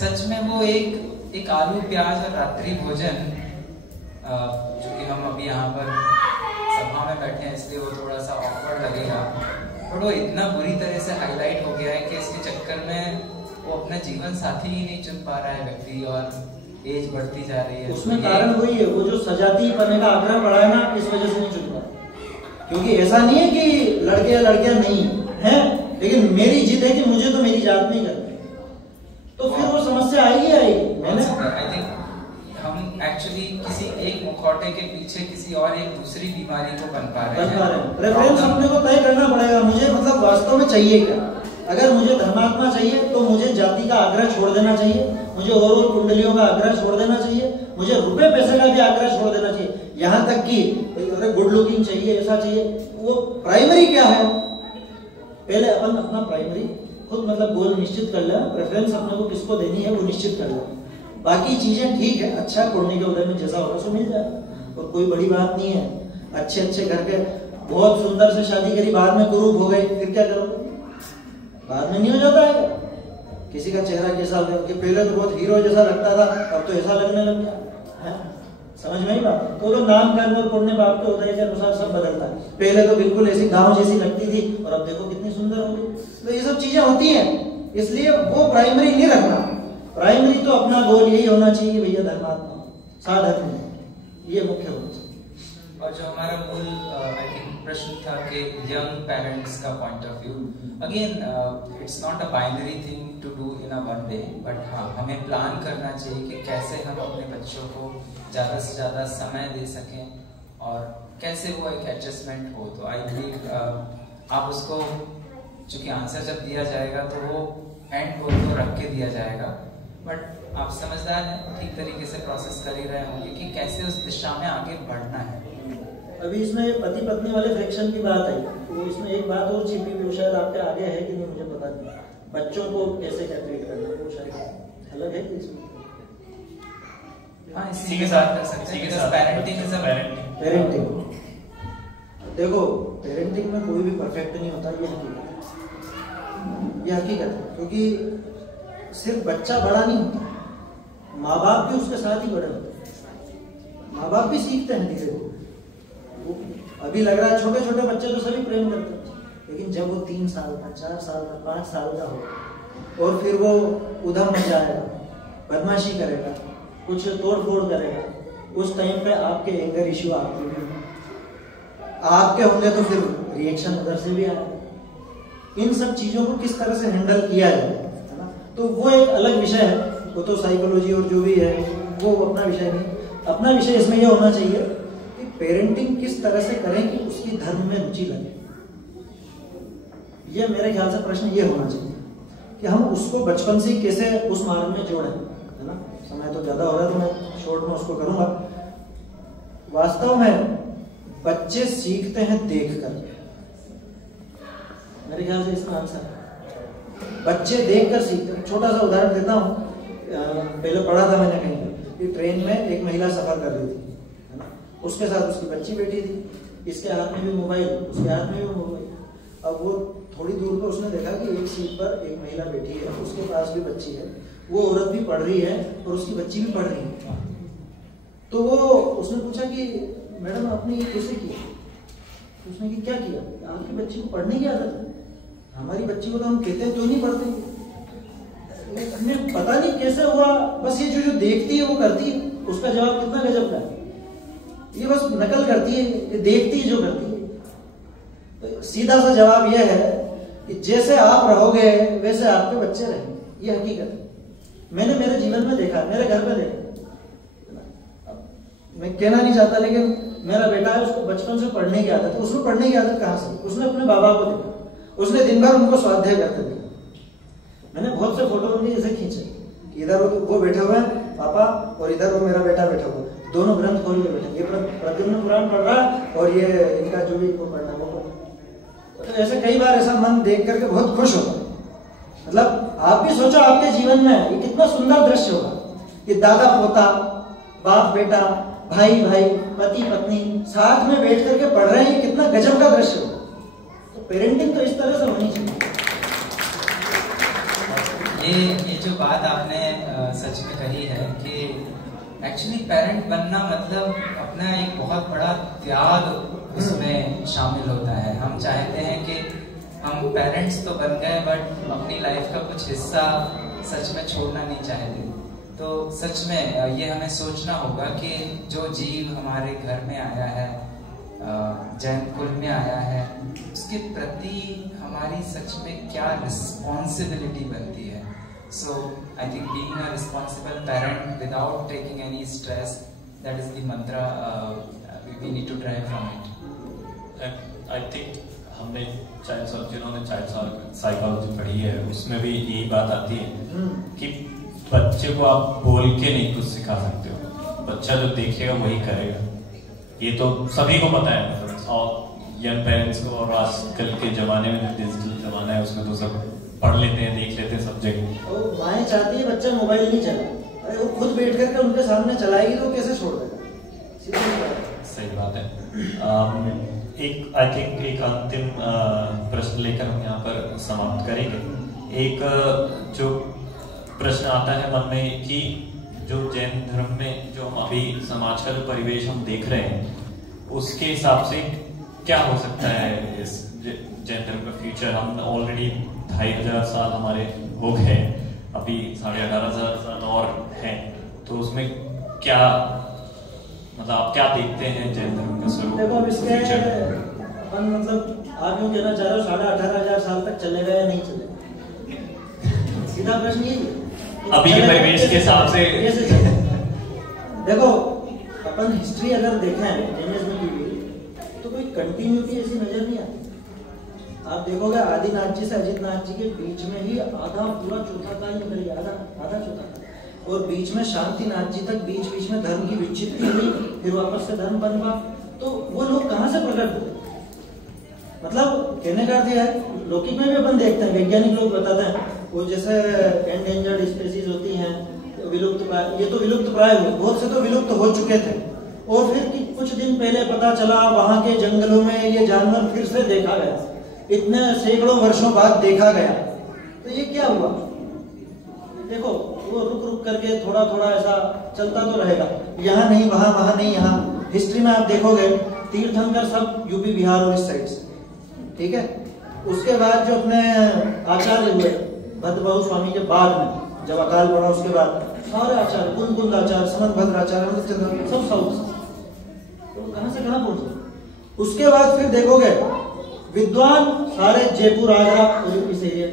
सच में वो एक आलू प्याज और रात्रि भोजन, चूंकि हम अभी यहाँ पर सभा में बैठे हैं इसलिए वो थोड़ा सा ऑकवर्ड लगेगा, बट वो इतना बुरी तरह से हाईलाइट हो गया है कि इसके चक्कर में वो अपना जीवन साथी ही नहीं चुन पा रहा है व्यक्ति, और एज बढ़ती जा रही है। उसमें कारण वही है, वो जो सजाती पने का आग्रह बढ़ा है ना, इस वजह से नहीं चुन पा रहा। क्योंकि ऐसा नहीं है कि लड़के या लड़कियां नहीं है, लेकिन मेरी जिद है कि मुझे तो मेरी जात में ही करना है, तो फिर वो समस्या आएगी आएगी। मैंने आई थिंक हम एक्चुअली किसी एक मुखौटे के पीछे किसी और एक दूसरी बीमारी को बन पा रहे हैं। रेफरेंस अपने को तय करना पड़ेगा, मुझे मतलब वास्तव में चाहिए क्या। अगर मुझे धर्मात्मा चाहिए तो मुझे जाति का आग्रह छोड़ देना चाहिए, मुझे और कुंडलियों का आग्रह छोड़ देना चाहिए, मुझे रुपए पैसे का भी आग्रह छोड़ देना चाहिए। यहाँ तक कि अरे गुड लुकिंग चाहिए, ऐसा चाहिए, वो प्राइमरी क्या है, पहले अपन अपना प्राइमरी खुद मतलब गोल निश्चित कर ले, प्रेफरेंस अपने को किसको देनी है वो निश्चित कर ले। बाकी चीजें ठीक है, अच्छा कोड़ने के उदय में जैसा होगा सो मिल जाएगा, और कोई बड़ी बात नहीं है। अच्छे अच्छे घर के बहुत सुंदर से शादी करी, बाद में कुरूप हो गई, फिर क्या करोगे? बाद में नहीं हो जाता है। किसी का चेहरा कैसा हो गया, पहले तो बहुत हीरो जैसा लगता था, अब तो ऐसा लगने लग गया है। समझ में ही बात। तो नाम कर्म और पुण्य पाप के उदय के अनुसार सब बदलता है। पहले तो बिल्कुल ऐसी गांव जैसी लगती थी, और अब देखो कितनी सुंदर हो गई। तो ये सब चीजें होती हैं, इसलिए वो प्राइमरी नहीं रखना। प्राइमरी तो अपना गोल यही होना चाहिए भैया, धर्मात्मा साधन में ये मुख्य होना चाहिए। और जो हमारा मूल आई थिंक प्रश्न था कि यंग पेरेंट्स का point of view, again it's not a binary thing to do in a one day, but हाँ हमें प्लान करना चाहिए कि कैसे हम अपने बच्चों को ज़्यादा से ज़्यादा समय दे सकें और कैसे वो एक एडजस्टमेंट हो। तो आई थिंक आप उसको, चूंकि आंसर जब दिया जाएगा तो वो एंड गोल को रख के दिया जाएगा, बट आप समझदार हैं, ठीक तरीके से प्रोसेस कर ही रहे होंगे कि कैसे उस दिशा में आगे बढ़ना है। अभी इसमें पति पत्नी वाले फ्रिक्शन की बात आई, तो इसमें एक बात और छिपी हुई, वो शायद आपके आगे है कि नहीं मुझे पता नहीं। बच्चों को कैसे क्या ट्रीट करना है वो शायद अलग है इसमें। हाँ, इसी के साथ कर सकते हैं। Parenting is a parenting. देखो, पेरेंटिंग में कोई भी परफेक्ट नहीं होता, ये हकीकत है। क्योंकि सिर्फ बच्चा बड़ा नहीं होता, माँ बाप भी उसके साथ ही बड़े होते हैं। माँ बाप भी सीखते हैं धीरे धीरे। अभी लग रहा है छोटे छोटे बच्चे तो सभी प्रेम करते हैं, लेकिन जब वो 3 साल का, 4 साल का, 5 साल का हो और फिर वो उधम मचाएगा, बदमाशी करेगा, कुछ तोड़ फोड़ करेगा, उस टाइम पे आपके एंगर इश्यू आपके होंगे, तो फिर रिएक्शन उधर से भी आएगा। इन सब चीजों को किस तरह से हैंडल किया जाए, है ना, तो वो एक अलग विषय है। वो तो साइकोलॉजी और जो भी है वो अपना विषय नहीं। अपना विषय इसमें यह होना चाहिए कि पेरेंटिंग किस तरह से करें कि उसकी धर्म में रुचि लगे। ये मेरे ख्याल से प्रश्न ये होना चाहिए कि हम उसको बचपन से कैसे उस मार्ग में जोड़ें, है ना। समय तो ज्यादा हो रहा है तो मैं शॉर्ट में उसको करूंगा। वास्तव में बच्चे सीखते हैं देखकर, मेरे ख्याल से इसका आंसर है बच्चे देखकर सीखते हैं। छोटा सा उदाहरण देता हूँ, पहले पढ़ा था मैंने कहीं कि ट्रेन में एक महिला सफर कर रही थी, है ना, उसके साथ उसकी बच्ची बैठी थी, इसके हाथ में भी मोबाइल, उसके हाथ में भी मोबाइल। अब वो थोड़ी दूर पर उसने देखा कि एक सीट पर एक महिला बैठी है, उसके पास भी बच्ची है, वो औरत भी पढ़ रही है और उसकी बच्ची भी पढ़ रही है। तो वो उसने पूछा कि मैडम आपने ये कैसे किया? उसने कि क्या किया? आपकी बच्ची को पढ़ने की आदत है, हमारी बच्ची को तो हम कहते हैं तो नहीं पढ़ते। हमें पता नहीं कैसे हुआ, बस ये जो देखती है वो करती है। उसका जवाब कितना गजब का है, ये बस नकल करती है, ये देखती है जो करती है। तो सीधा सा जवाब यह है कि जैसे आप रहोगे वैसे आपके बच्चे रहेंगे। ये हकीकत है, मैंने मेरे जीवन में देखा, मेरे घर पे देखा। मैं कहना नहीं चाहता, लेकिन मेरा बेटा है, उसको बचपन से पढ़ने की आदत है। उसने पढ़ने की आदत कहाँ से? उसने अपने बाबा को देखा, उसने दिन भर उनको स्वाध्याय करते देखा। मैंने बहुत से फोटो उनके जैसे खींचे, इधर वो बैठे हुए हैं पापा और इधर वो मेरा बेटा बैठा हुआ, दोनों ग्रंथ खोल के बैठे, ये प्रद्युम्न पुराण पढ़ रहा है और ये इनका जो भी इनको पढ़ना वो पढ़। तो ऐसे कई बार ऐसा मन देख करके बहुत खुश होगा। मतलब आप भी सोचो आपके जीवन में ये कितना सुंदर दृश्य होगा, ये दादा पोता, बाप बेटा, भाई भाई, पति पत्नी साथ में बैठ करके पढ़ रहे हैं, कितना गजब का दृश्य होगा। तो पेरेंटिंग तो इस तरह से होनी चाहिए। ये जो बात आपने सच में कही है कि एक्चुअली पेरेंट बनना मतलब अपना एक बहुत बड़ा त्याग उसमें शामिल होता है। हम चाहते हैं कि हम पेरेंट्स तो बन गए बट अपनी लाइफ का कुछ हिस्सा सच में छोड़ना नहीं चाहते। तो सच में ये हमें सोचना होगा कि जो जीव हमारे घर में आया है जैन कुल में आया है, उसके प्रति हमारी सच में क्या रिस्पॉन्सिबिलिटी बनती है। So I think being a responsible parent without taking any stress, that is the mantra we need to drive from it. I think हमने जिन्होंने चाइल्ड साइकोलॉजी पढ़ी है उसमें भी यही बात आती है कि बच्चे को आप बोल के नहीं कुछ सिखा सकते हो, बच्चा जो देखेगा वही करेगा। ये तो सभी को पता है, मतलब और यंग पेरेंट्स को, और आजकल के जमाने में डिजिटल जमाना है उसमें तो सब पढ़ लेते हैं, देख लेते हैं सब्जेक्ट। और माएँ चाहती है बच्चा मोबाइल नहीं चलाए, अरे वो खुद बैठ करके उनके सामने चलाएगी तो कैसे छोड़ देगा? सही बात है। एक आई थिंक एक अंतिम प्रश्न लेकर हम यहाँ पर समाप्त करेंगे। एक जो प्रश्न आता है मन में कि जो जैन धर्म में जो हम अभी समाज का जो परिवेश हम देख रहे हैं उसके हिसाब से क्या हो सकता है इस जैन धर्म का फ्यूचर? हम ऑलरेडी 2500 साल हमारे हो गए, अभी 18,500 साल और हैं, तो उसमें क्या मतलब आप क्या देखते हैं जैन धर्म का स्वरूप? देखो अब इसके अपन मतलब आप यूँ कहना चाह रहे हो 18,500 साल तक चलेगा या नहीं चलेगा? सीधा प्रश्न यही है। अभी के परिवेश के हिसाब से देखो अपन हिस्ट्री अगर देखें जैनिज्म की तो कोई कंटिन्यूटी ऐसी नजर नहीं आती। आप देखोगे आदिनाथ जी से अजितनाथ जी के बीच में ही आधा पूरा चौथा काल निकल गया, आधा चौथा काल, और बीच में शांतिनाथ जी तक बीच में धर्म की विच्छित्ति हुई, फिर वापस से धर्म बनवा। तो वो लोग कहाँ से प्रकट हुए? मतलब कहने का अर्थ है, लौकिक में भी अपन देखते हैं, वैज्ञानिक लोग बताते हैं वो जैसे एंडेंजर्ड स्पीसीज होती हैं, विलुप्त प्राय, ये तो विलुप्त प्राय हुए, बहुत से तो विलुप्त हो चुके थे, और फिर कुछ दिन पहले पता चला वहां के जंगलों में ये जानवर फिर से देखा गया, इतने सैकड़ों वर्षों बाद देखा गया। तो ये क्या हुआ? देखो वो रुक करके थोड़ा थोड़ा ऐसा चलता तो रहेगा, यहाँ नहीं वहां नहीं यहाँ। हिस्ट्री में आप देखोगे तीर्थंकर सब यूपी बिहार और इस साइड से, ठीक है। उसके बाद जो अपने आचार्य हुए भद्रबाहु स्वामी के बाद में, जब अकाल पड़ा उसके बाद सारे आचार्य, कुंद आचार्य, समंत भद्र आचार्य, सब साउथ से, तो कहां से कहां पहुंचे। उसके बाद फिर देखोगे विद्वान सारे जयपुर, आगरा और इस एरिया,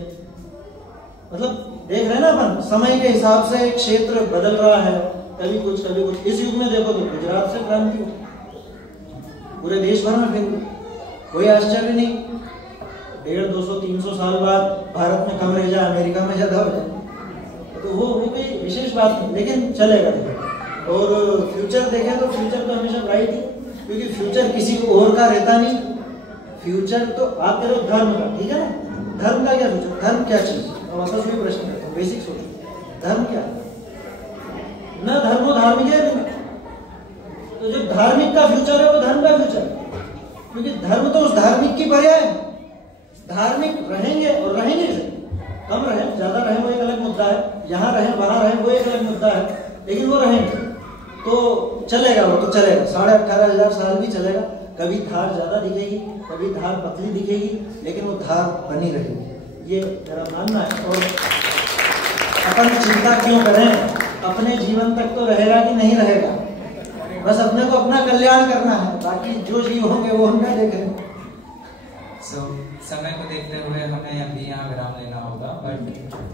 मतलब देख रहे हैं ना अपन, समय के हिसाब से क्षेत्र बदल रहा है, कभी कुछ कभी कुछ। इस युग में देखो तो गुजरात से क्रांति हुई, पूरे देश भर में फिर कोई आश्चर्य नहीं, 150, 200, 300 साल बाद भारत में कम रह जाए, अमेरिका में ज्यादा हो जाए, तो वो कोई विशेष बात नहीं, लेकिन चलेगा। देखो और फ्यूचर देखें तो फ्यूचर तो हमेशा ब्राइट है, क्योंकि फ्यूचर किसी को और का रहता नहीं। फ्यूचर तो आप कह रहे हो धर्म का, ठीक है ना, धर्म का क्या फ्यूचर? धर्म क्या चीज? वापस वही प्रश्न करता हूँ, बेसिक सोचो, धर्म क्या है? न धर्मो धार्मिक है, तो जो धार्मिक का फ्यूचर है वो धर्म का फ्यूचर है, क्योंकि धर्म तो उस धार्मिक की पर्याय है। धार्मिक रहेंगे और रहेंगे, कम रहे ज्यादा रहे वो एक अलग मुद्दा है, यहाँ रहे वहां रहे वो एक अलग मुद्दा है, लेकिन वो रहेंगे तो चलेगा, वो तो चलेगा, 18,500 साल भी चलेगा। कभी धार ज्यादा दिखेगी, कभी धार पतली दिखेगी, लेकिन वो धार बनी रहेगी, ये मेरा मानना है। और अपन चिंता क्यों करें, अपने जीवन तक तो रहेगा कि नहीं रहेगा, बस अपने को अपना कल्याण करना है, बाकी जो जीव होंगे वो हमने देखेंगे। समय को देखते हुए हमें अभी यहाँ विराम लेना होगा, बट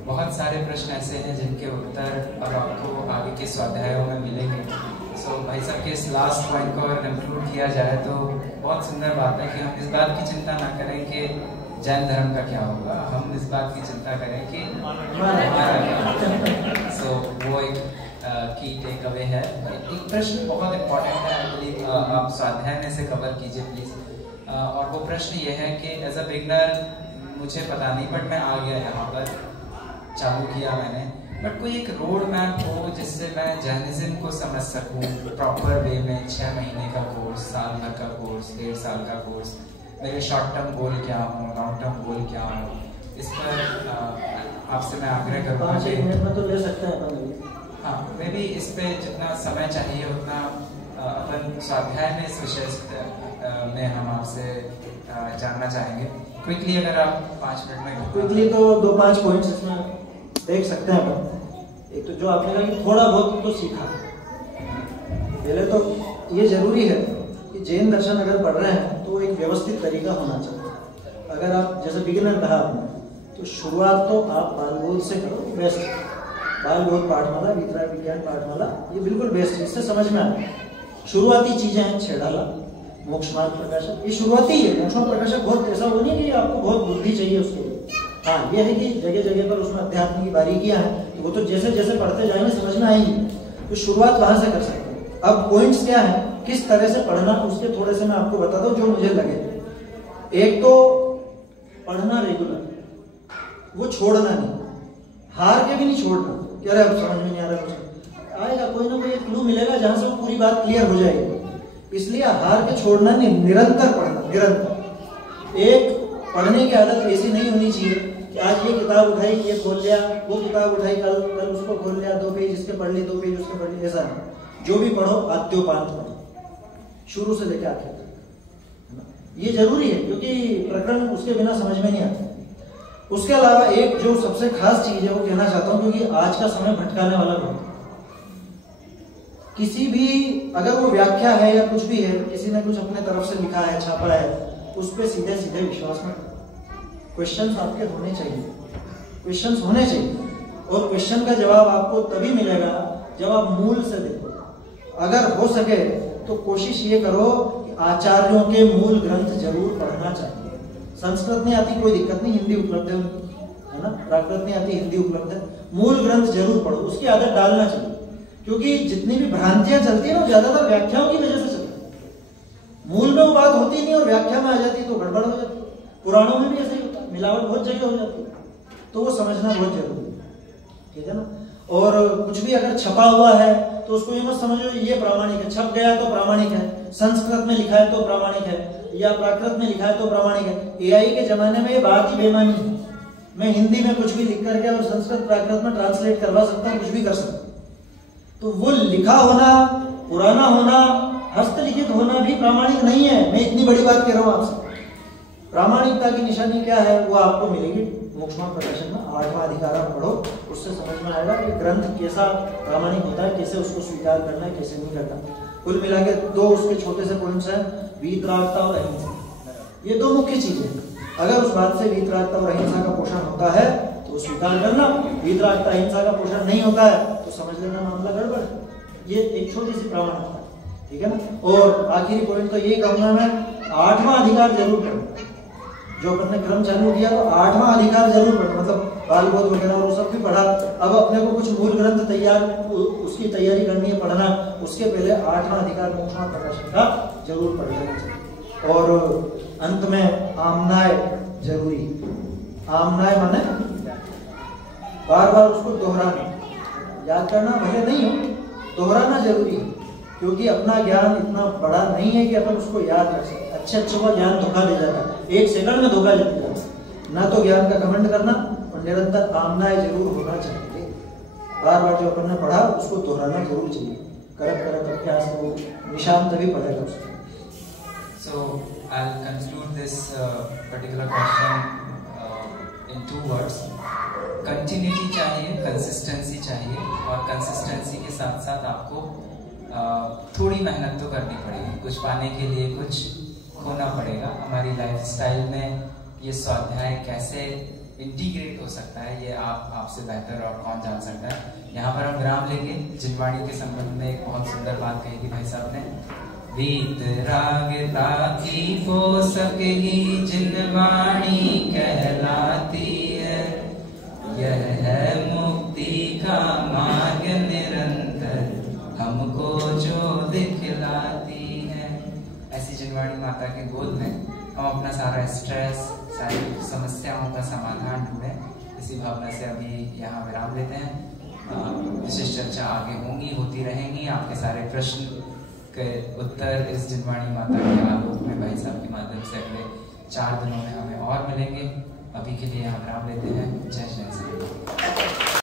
बहुत सारे प्रश्न ऐसे हैं जिनके उत्तर अब आपको आगे के स्वाध्यायों में मिलेंगे। भाई साहब के इस लास्ट पॉइंट को अगर कंक्लूड किया जाए तो बहुत सुंदर बात है कि हम इस बात की चिंता ना करें कि जैन धर्म का क्या होगा, हम इस बात की चिंता करें कि हमारा क्या। वो एक की टेक अवे है। एक प्रश्न बहुत इम्पोर्टेंट है, आप स्वाध्याय में से कवर कीजिए प्लीज। और वो प्रश्न ये है कि एज अ बिगनर मुझे पता नहीं, बट मैं आ गया यहाँ पर, चालू किया मैंने, बट कोई एक रोड मैप हो जिससे मैं जैनिज्म को समझ सकूं प्रॉपर वे में। 6 महीने का कोर्स, साल भर का कोर्स, 1.5 साल का कोर्स, मेरे शॉर्ट टर्म गोल क्या हो, लॉन्ग टर्म गोल क्या हो, इस पर आपसे मैं आग्रह करूँगा। 5 मिनट में तो ले सकते हैं। हाँ, मे भी इस पे जितना समय चाहिए उतना अपन स्वाध्याय में इस विषय में हम आपसे जानना चाहेंगे। क्विकली अगर आप 5 मिनट में। क्विकली तो 2-5 पॉइंट्स इसमें देख सकते हैं अपन। एक तो जो आपने कहा कि थोड़ा बहुत तो सीखा, पहले तो ये जरूरी है कि जैन दर्शन अगर पढ़ रहे हैं तो एक व्यवस्थित तरीका होना चाहिए। अगर आप जैसे बिगिनर कहा आपने, तो शुरुआत तो आप बालबोध से करो, बेस्ट। बालबोध पाठमाला, वीतराग विज्ञान पाठमाला, ये बिल्कुल बेस्ट है, इससे समझ में आए। शुरुआती चीजें हैं छेड़ाला, मोक्ष मार्ग प्रकाशक, ये शुरुआती है। मोक्ष मार्ग प्रकाशक बहुत ऐसा वो नहीं कि आपको बहुत बुद्धि चाहिए उसके लिए। हाँ, ये है कि जगह जगह पर उसमें अध्यात्म की बारीकियां हैं, तो वो तो जैसे जैसे पढ़ते जाएंगे समझ में आएंगी, तो शुरुआत वहां से कर सकते हैं। अब पॉइंट्स क्या है, किस तरह से पढ़ना, उसके थोड़े से मैं आपको बता दूं जो मुझे लगे। एक तो पढ़ना रेगुलर, वो छोड़ना नहीं, हार के भी नहीं छोड़ना कि अरे अब समझ में नहीं आ रहा, कुछ आएगा, कोई ना कोई एक क्लू मिलेगा जहां से वो पूरी बात क्लियर हो जाएगी। इसलिए हार के छोड़ना नहीं, निरंतर पढ़ना, निरंतर। एक पढ़ने की आदत ऐसी नहीं होनी चाहिए कि आज ये किताब उठाई, ये खोल लिया, वो किताब उठाई, कल उसको खोल लिया, 2 पेज इसके पढ़ लिए, 2 पेज उसके पढ़ लिए, ऐसा नहीं। जो भी पढ़ो आद्योपांत पढ़ो, शुरू से लेकर आखिर तक। ये जरूरी है क्योंकि प्रकरण उसके बिना समझ में नहीं आता। उसके अलावा एक जो सबसे खास चीज है वो कहना चाहता हूं, क्योंकि आज का समय भटकाने वाला बहुत है। किसी भी अगर वो व्याख्या है या कुछ भी है, किसी ने कुछ अपने तरफ से लिखा है, छापा है, उस पर सीधे सीधे विश्वास मत करो। क्वेश्चंस आपके होने चाहिए, क्वेश्चंस होने चाहिए, और क्वेश्चन का जवाब आपको तभी मिलेगा जब आप मूल से देखो। अगर हो सके तो कोशिश ये करो कि आचार्यों के मूल ग्रंथ जरूर पढ़ना चाहिए। संस्कृत नहीं आती कोई दिक्कत नहीं, हिंदी उपलब्ध है उनकी, है ना। प्राकृत नहीं आती, हिंदी उपलब्ध है। मूल ग्रंथ जरूर पढ़ो, उसकी आदत डालना चाहिए, क्योंकि जितनी भी भ्रांतियां चलती है ना, ज्यादातर व्याख्याओं की वजह से चलती है। मूल में वो बात होती नहीं और व्याख्या में आ जाती तो गड़बड़ हो जाती। पुराणों में भी ऐसा ही होता है, मिलावट बहुत जगह हो जाती है, तो वो समझना बहुत जरूरी है, ठीक है ना। और कुछ भी अगर छपा हुआ है तो उसको ये मत समझो ये प्रामाणिक है, छप गया तो प्रामाणिक है, संस्कृत में लिखा है तो प्रामाणिक है, या प्राकृत में लिखा है तो प्रामाणिक है। एआई के जमाने में ये बात ही बेमानी है। मैं हिंदी में कुछ भी लिख करके और संस्कृत प्राकृत में ट्रांसलेट करवा सकता हूँ, कुछ भी कर सकता हूँ। तो वो लिखा होना, पुराना होना, हस्तलिखित होना भी प्रामाणिक नहीं है। मैं इतनी बड़ी बात कह रहा हूं आपसे। प्रामाणिकता की निशानी क्या है वो आपको मिलेगी मोक्ष मार्ग प्रकाशन में। 8वां अधिकार आप पढ़ो, उससे समझ में आएगा कि ग्रंथ कैसा प्रामाणिक होता है, कैसे उसको स्वीकार करना है, कैसे नहीं करना। कुल मिला के 2 उसके छोटे से पॉइंट्स हैं, वीतरागता और अहिंसा। ये 2 मुख्य चीजें। अगर उस बात से वीतरागता और अहिंसा का पोषण होता है तो स्वीकार करना, वीतरागता अहिंसा का पोषण नहीं होता है तो समझ लेना मामला गड़बड़ है। ये एक छोटी सी प्रामाणिकता, ठीक है ना। और आखिरी पॉइंट तो यही कहूंगा मैं, 8वां अधिकार जरूर पढ़ो। जो अपन ने क्रम चालू किया तो 8वां अधिकार जरूर पढ़ो, मतलब बालबोध वगैरह वो सब भी पढ़ा। अब अपने को कुछ मूल ग्रंथ तैयार, उसकी तैयारी करनी है, पढ़ना। उसके पहले 8वां अधिकार मोक्ष मार्ग प्रकाशन का जरूर पढ़ लेना चाहिए। और अंत में आमनाय जरूरी। आमनाय माने बार बार उसको दोहराना, याद करना भले नहीं हो, दोहराना जरूरी है, क्योंकि अपना ज्ञान इतना बड़ा नहीं है कि अपन उसको याद रख सके। अच्छे का ज्ञान धोखा दे जाता है, 1 सेकंड में धोखा दे जाता है। ना तो ज्ञान का घमंड करना, और निरंतर आमनाय जरूर होना चाहिए। बार बार जो अपन ने पढ़ा उसको दोहराना जरूर चाहिए। करत अभ्यास को निशान तभी पढ़ेगा उसको। So I'll conclude this particular question in 2 words. Continuity चाहिए, कंसिस्टेंसी चाहिए, और कंसिस्टेंसी के साथ साथ आपको थोड़ी मेहनत तो करनी पड़ेगी। कुछ पाने के लिए कुछ खोना पड़ेगा। हमारी लाइफस्टाइल में ये स्वाध्याय कैसे इंटीग्रेट हो सकता है ये आपसे बेहतर और कौन जान सकता है। यहाँ पर हम विराम लेंगे। जिनवाणी के संबंध में एक बहुत सुंदर बात कही थी भाई साहब ने, वीतरागता की पोषक ही जिनवाणी कहलाती है, यह है मुक्ति का मार्ग निरंतर हमको जो दिखलाती है। ऐसी जिनवाणी माता के गोद में हम अपना सारा स्ट्रेस, सारी समस्याओं का समाधान ढूंढें। इसी भावना से अभी यहाँ विराम लेते हैं। विशेष चर्चा आगे होती रहेंगी। आपके सारे प्रश्न के उत्तर इस जिनवाणी माता के आलोक में भाई साहब के माध्यम से अगले 4 दिनों में हमें और मिलेंगे। अभी के लिए यहाँ विराम लेते हैं। जय जय श्री राम।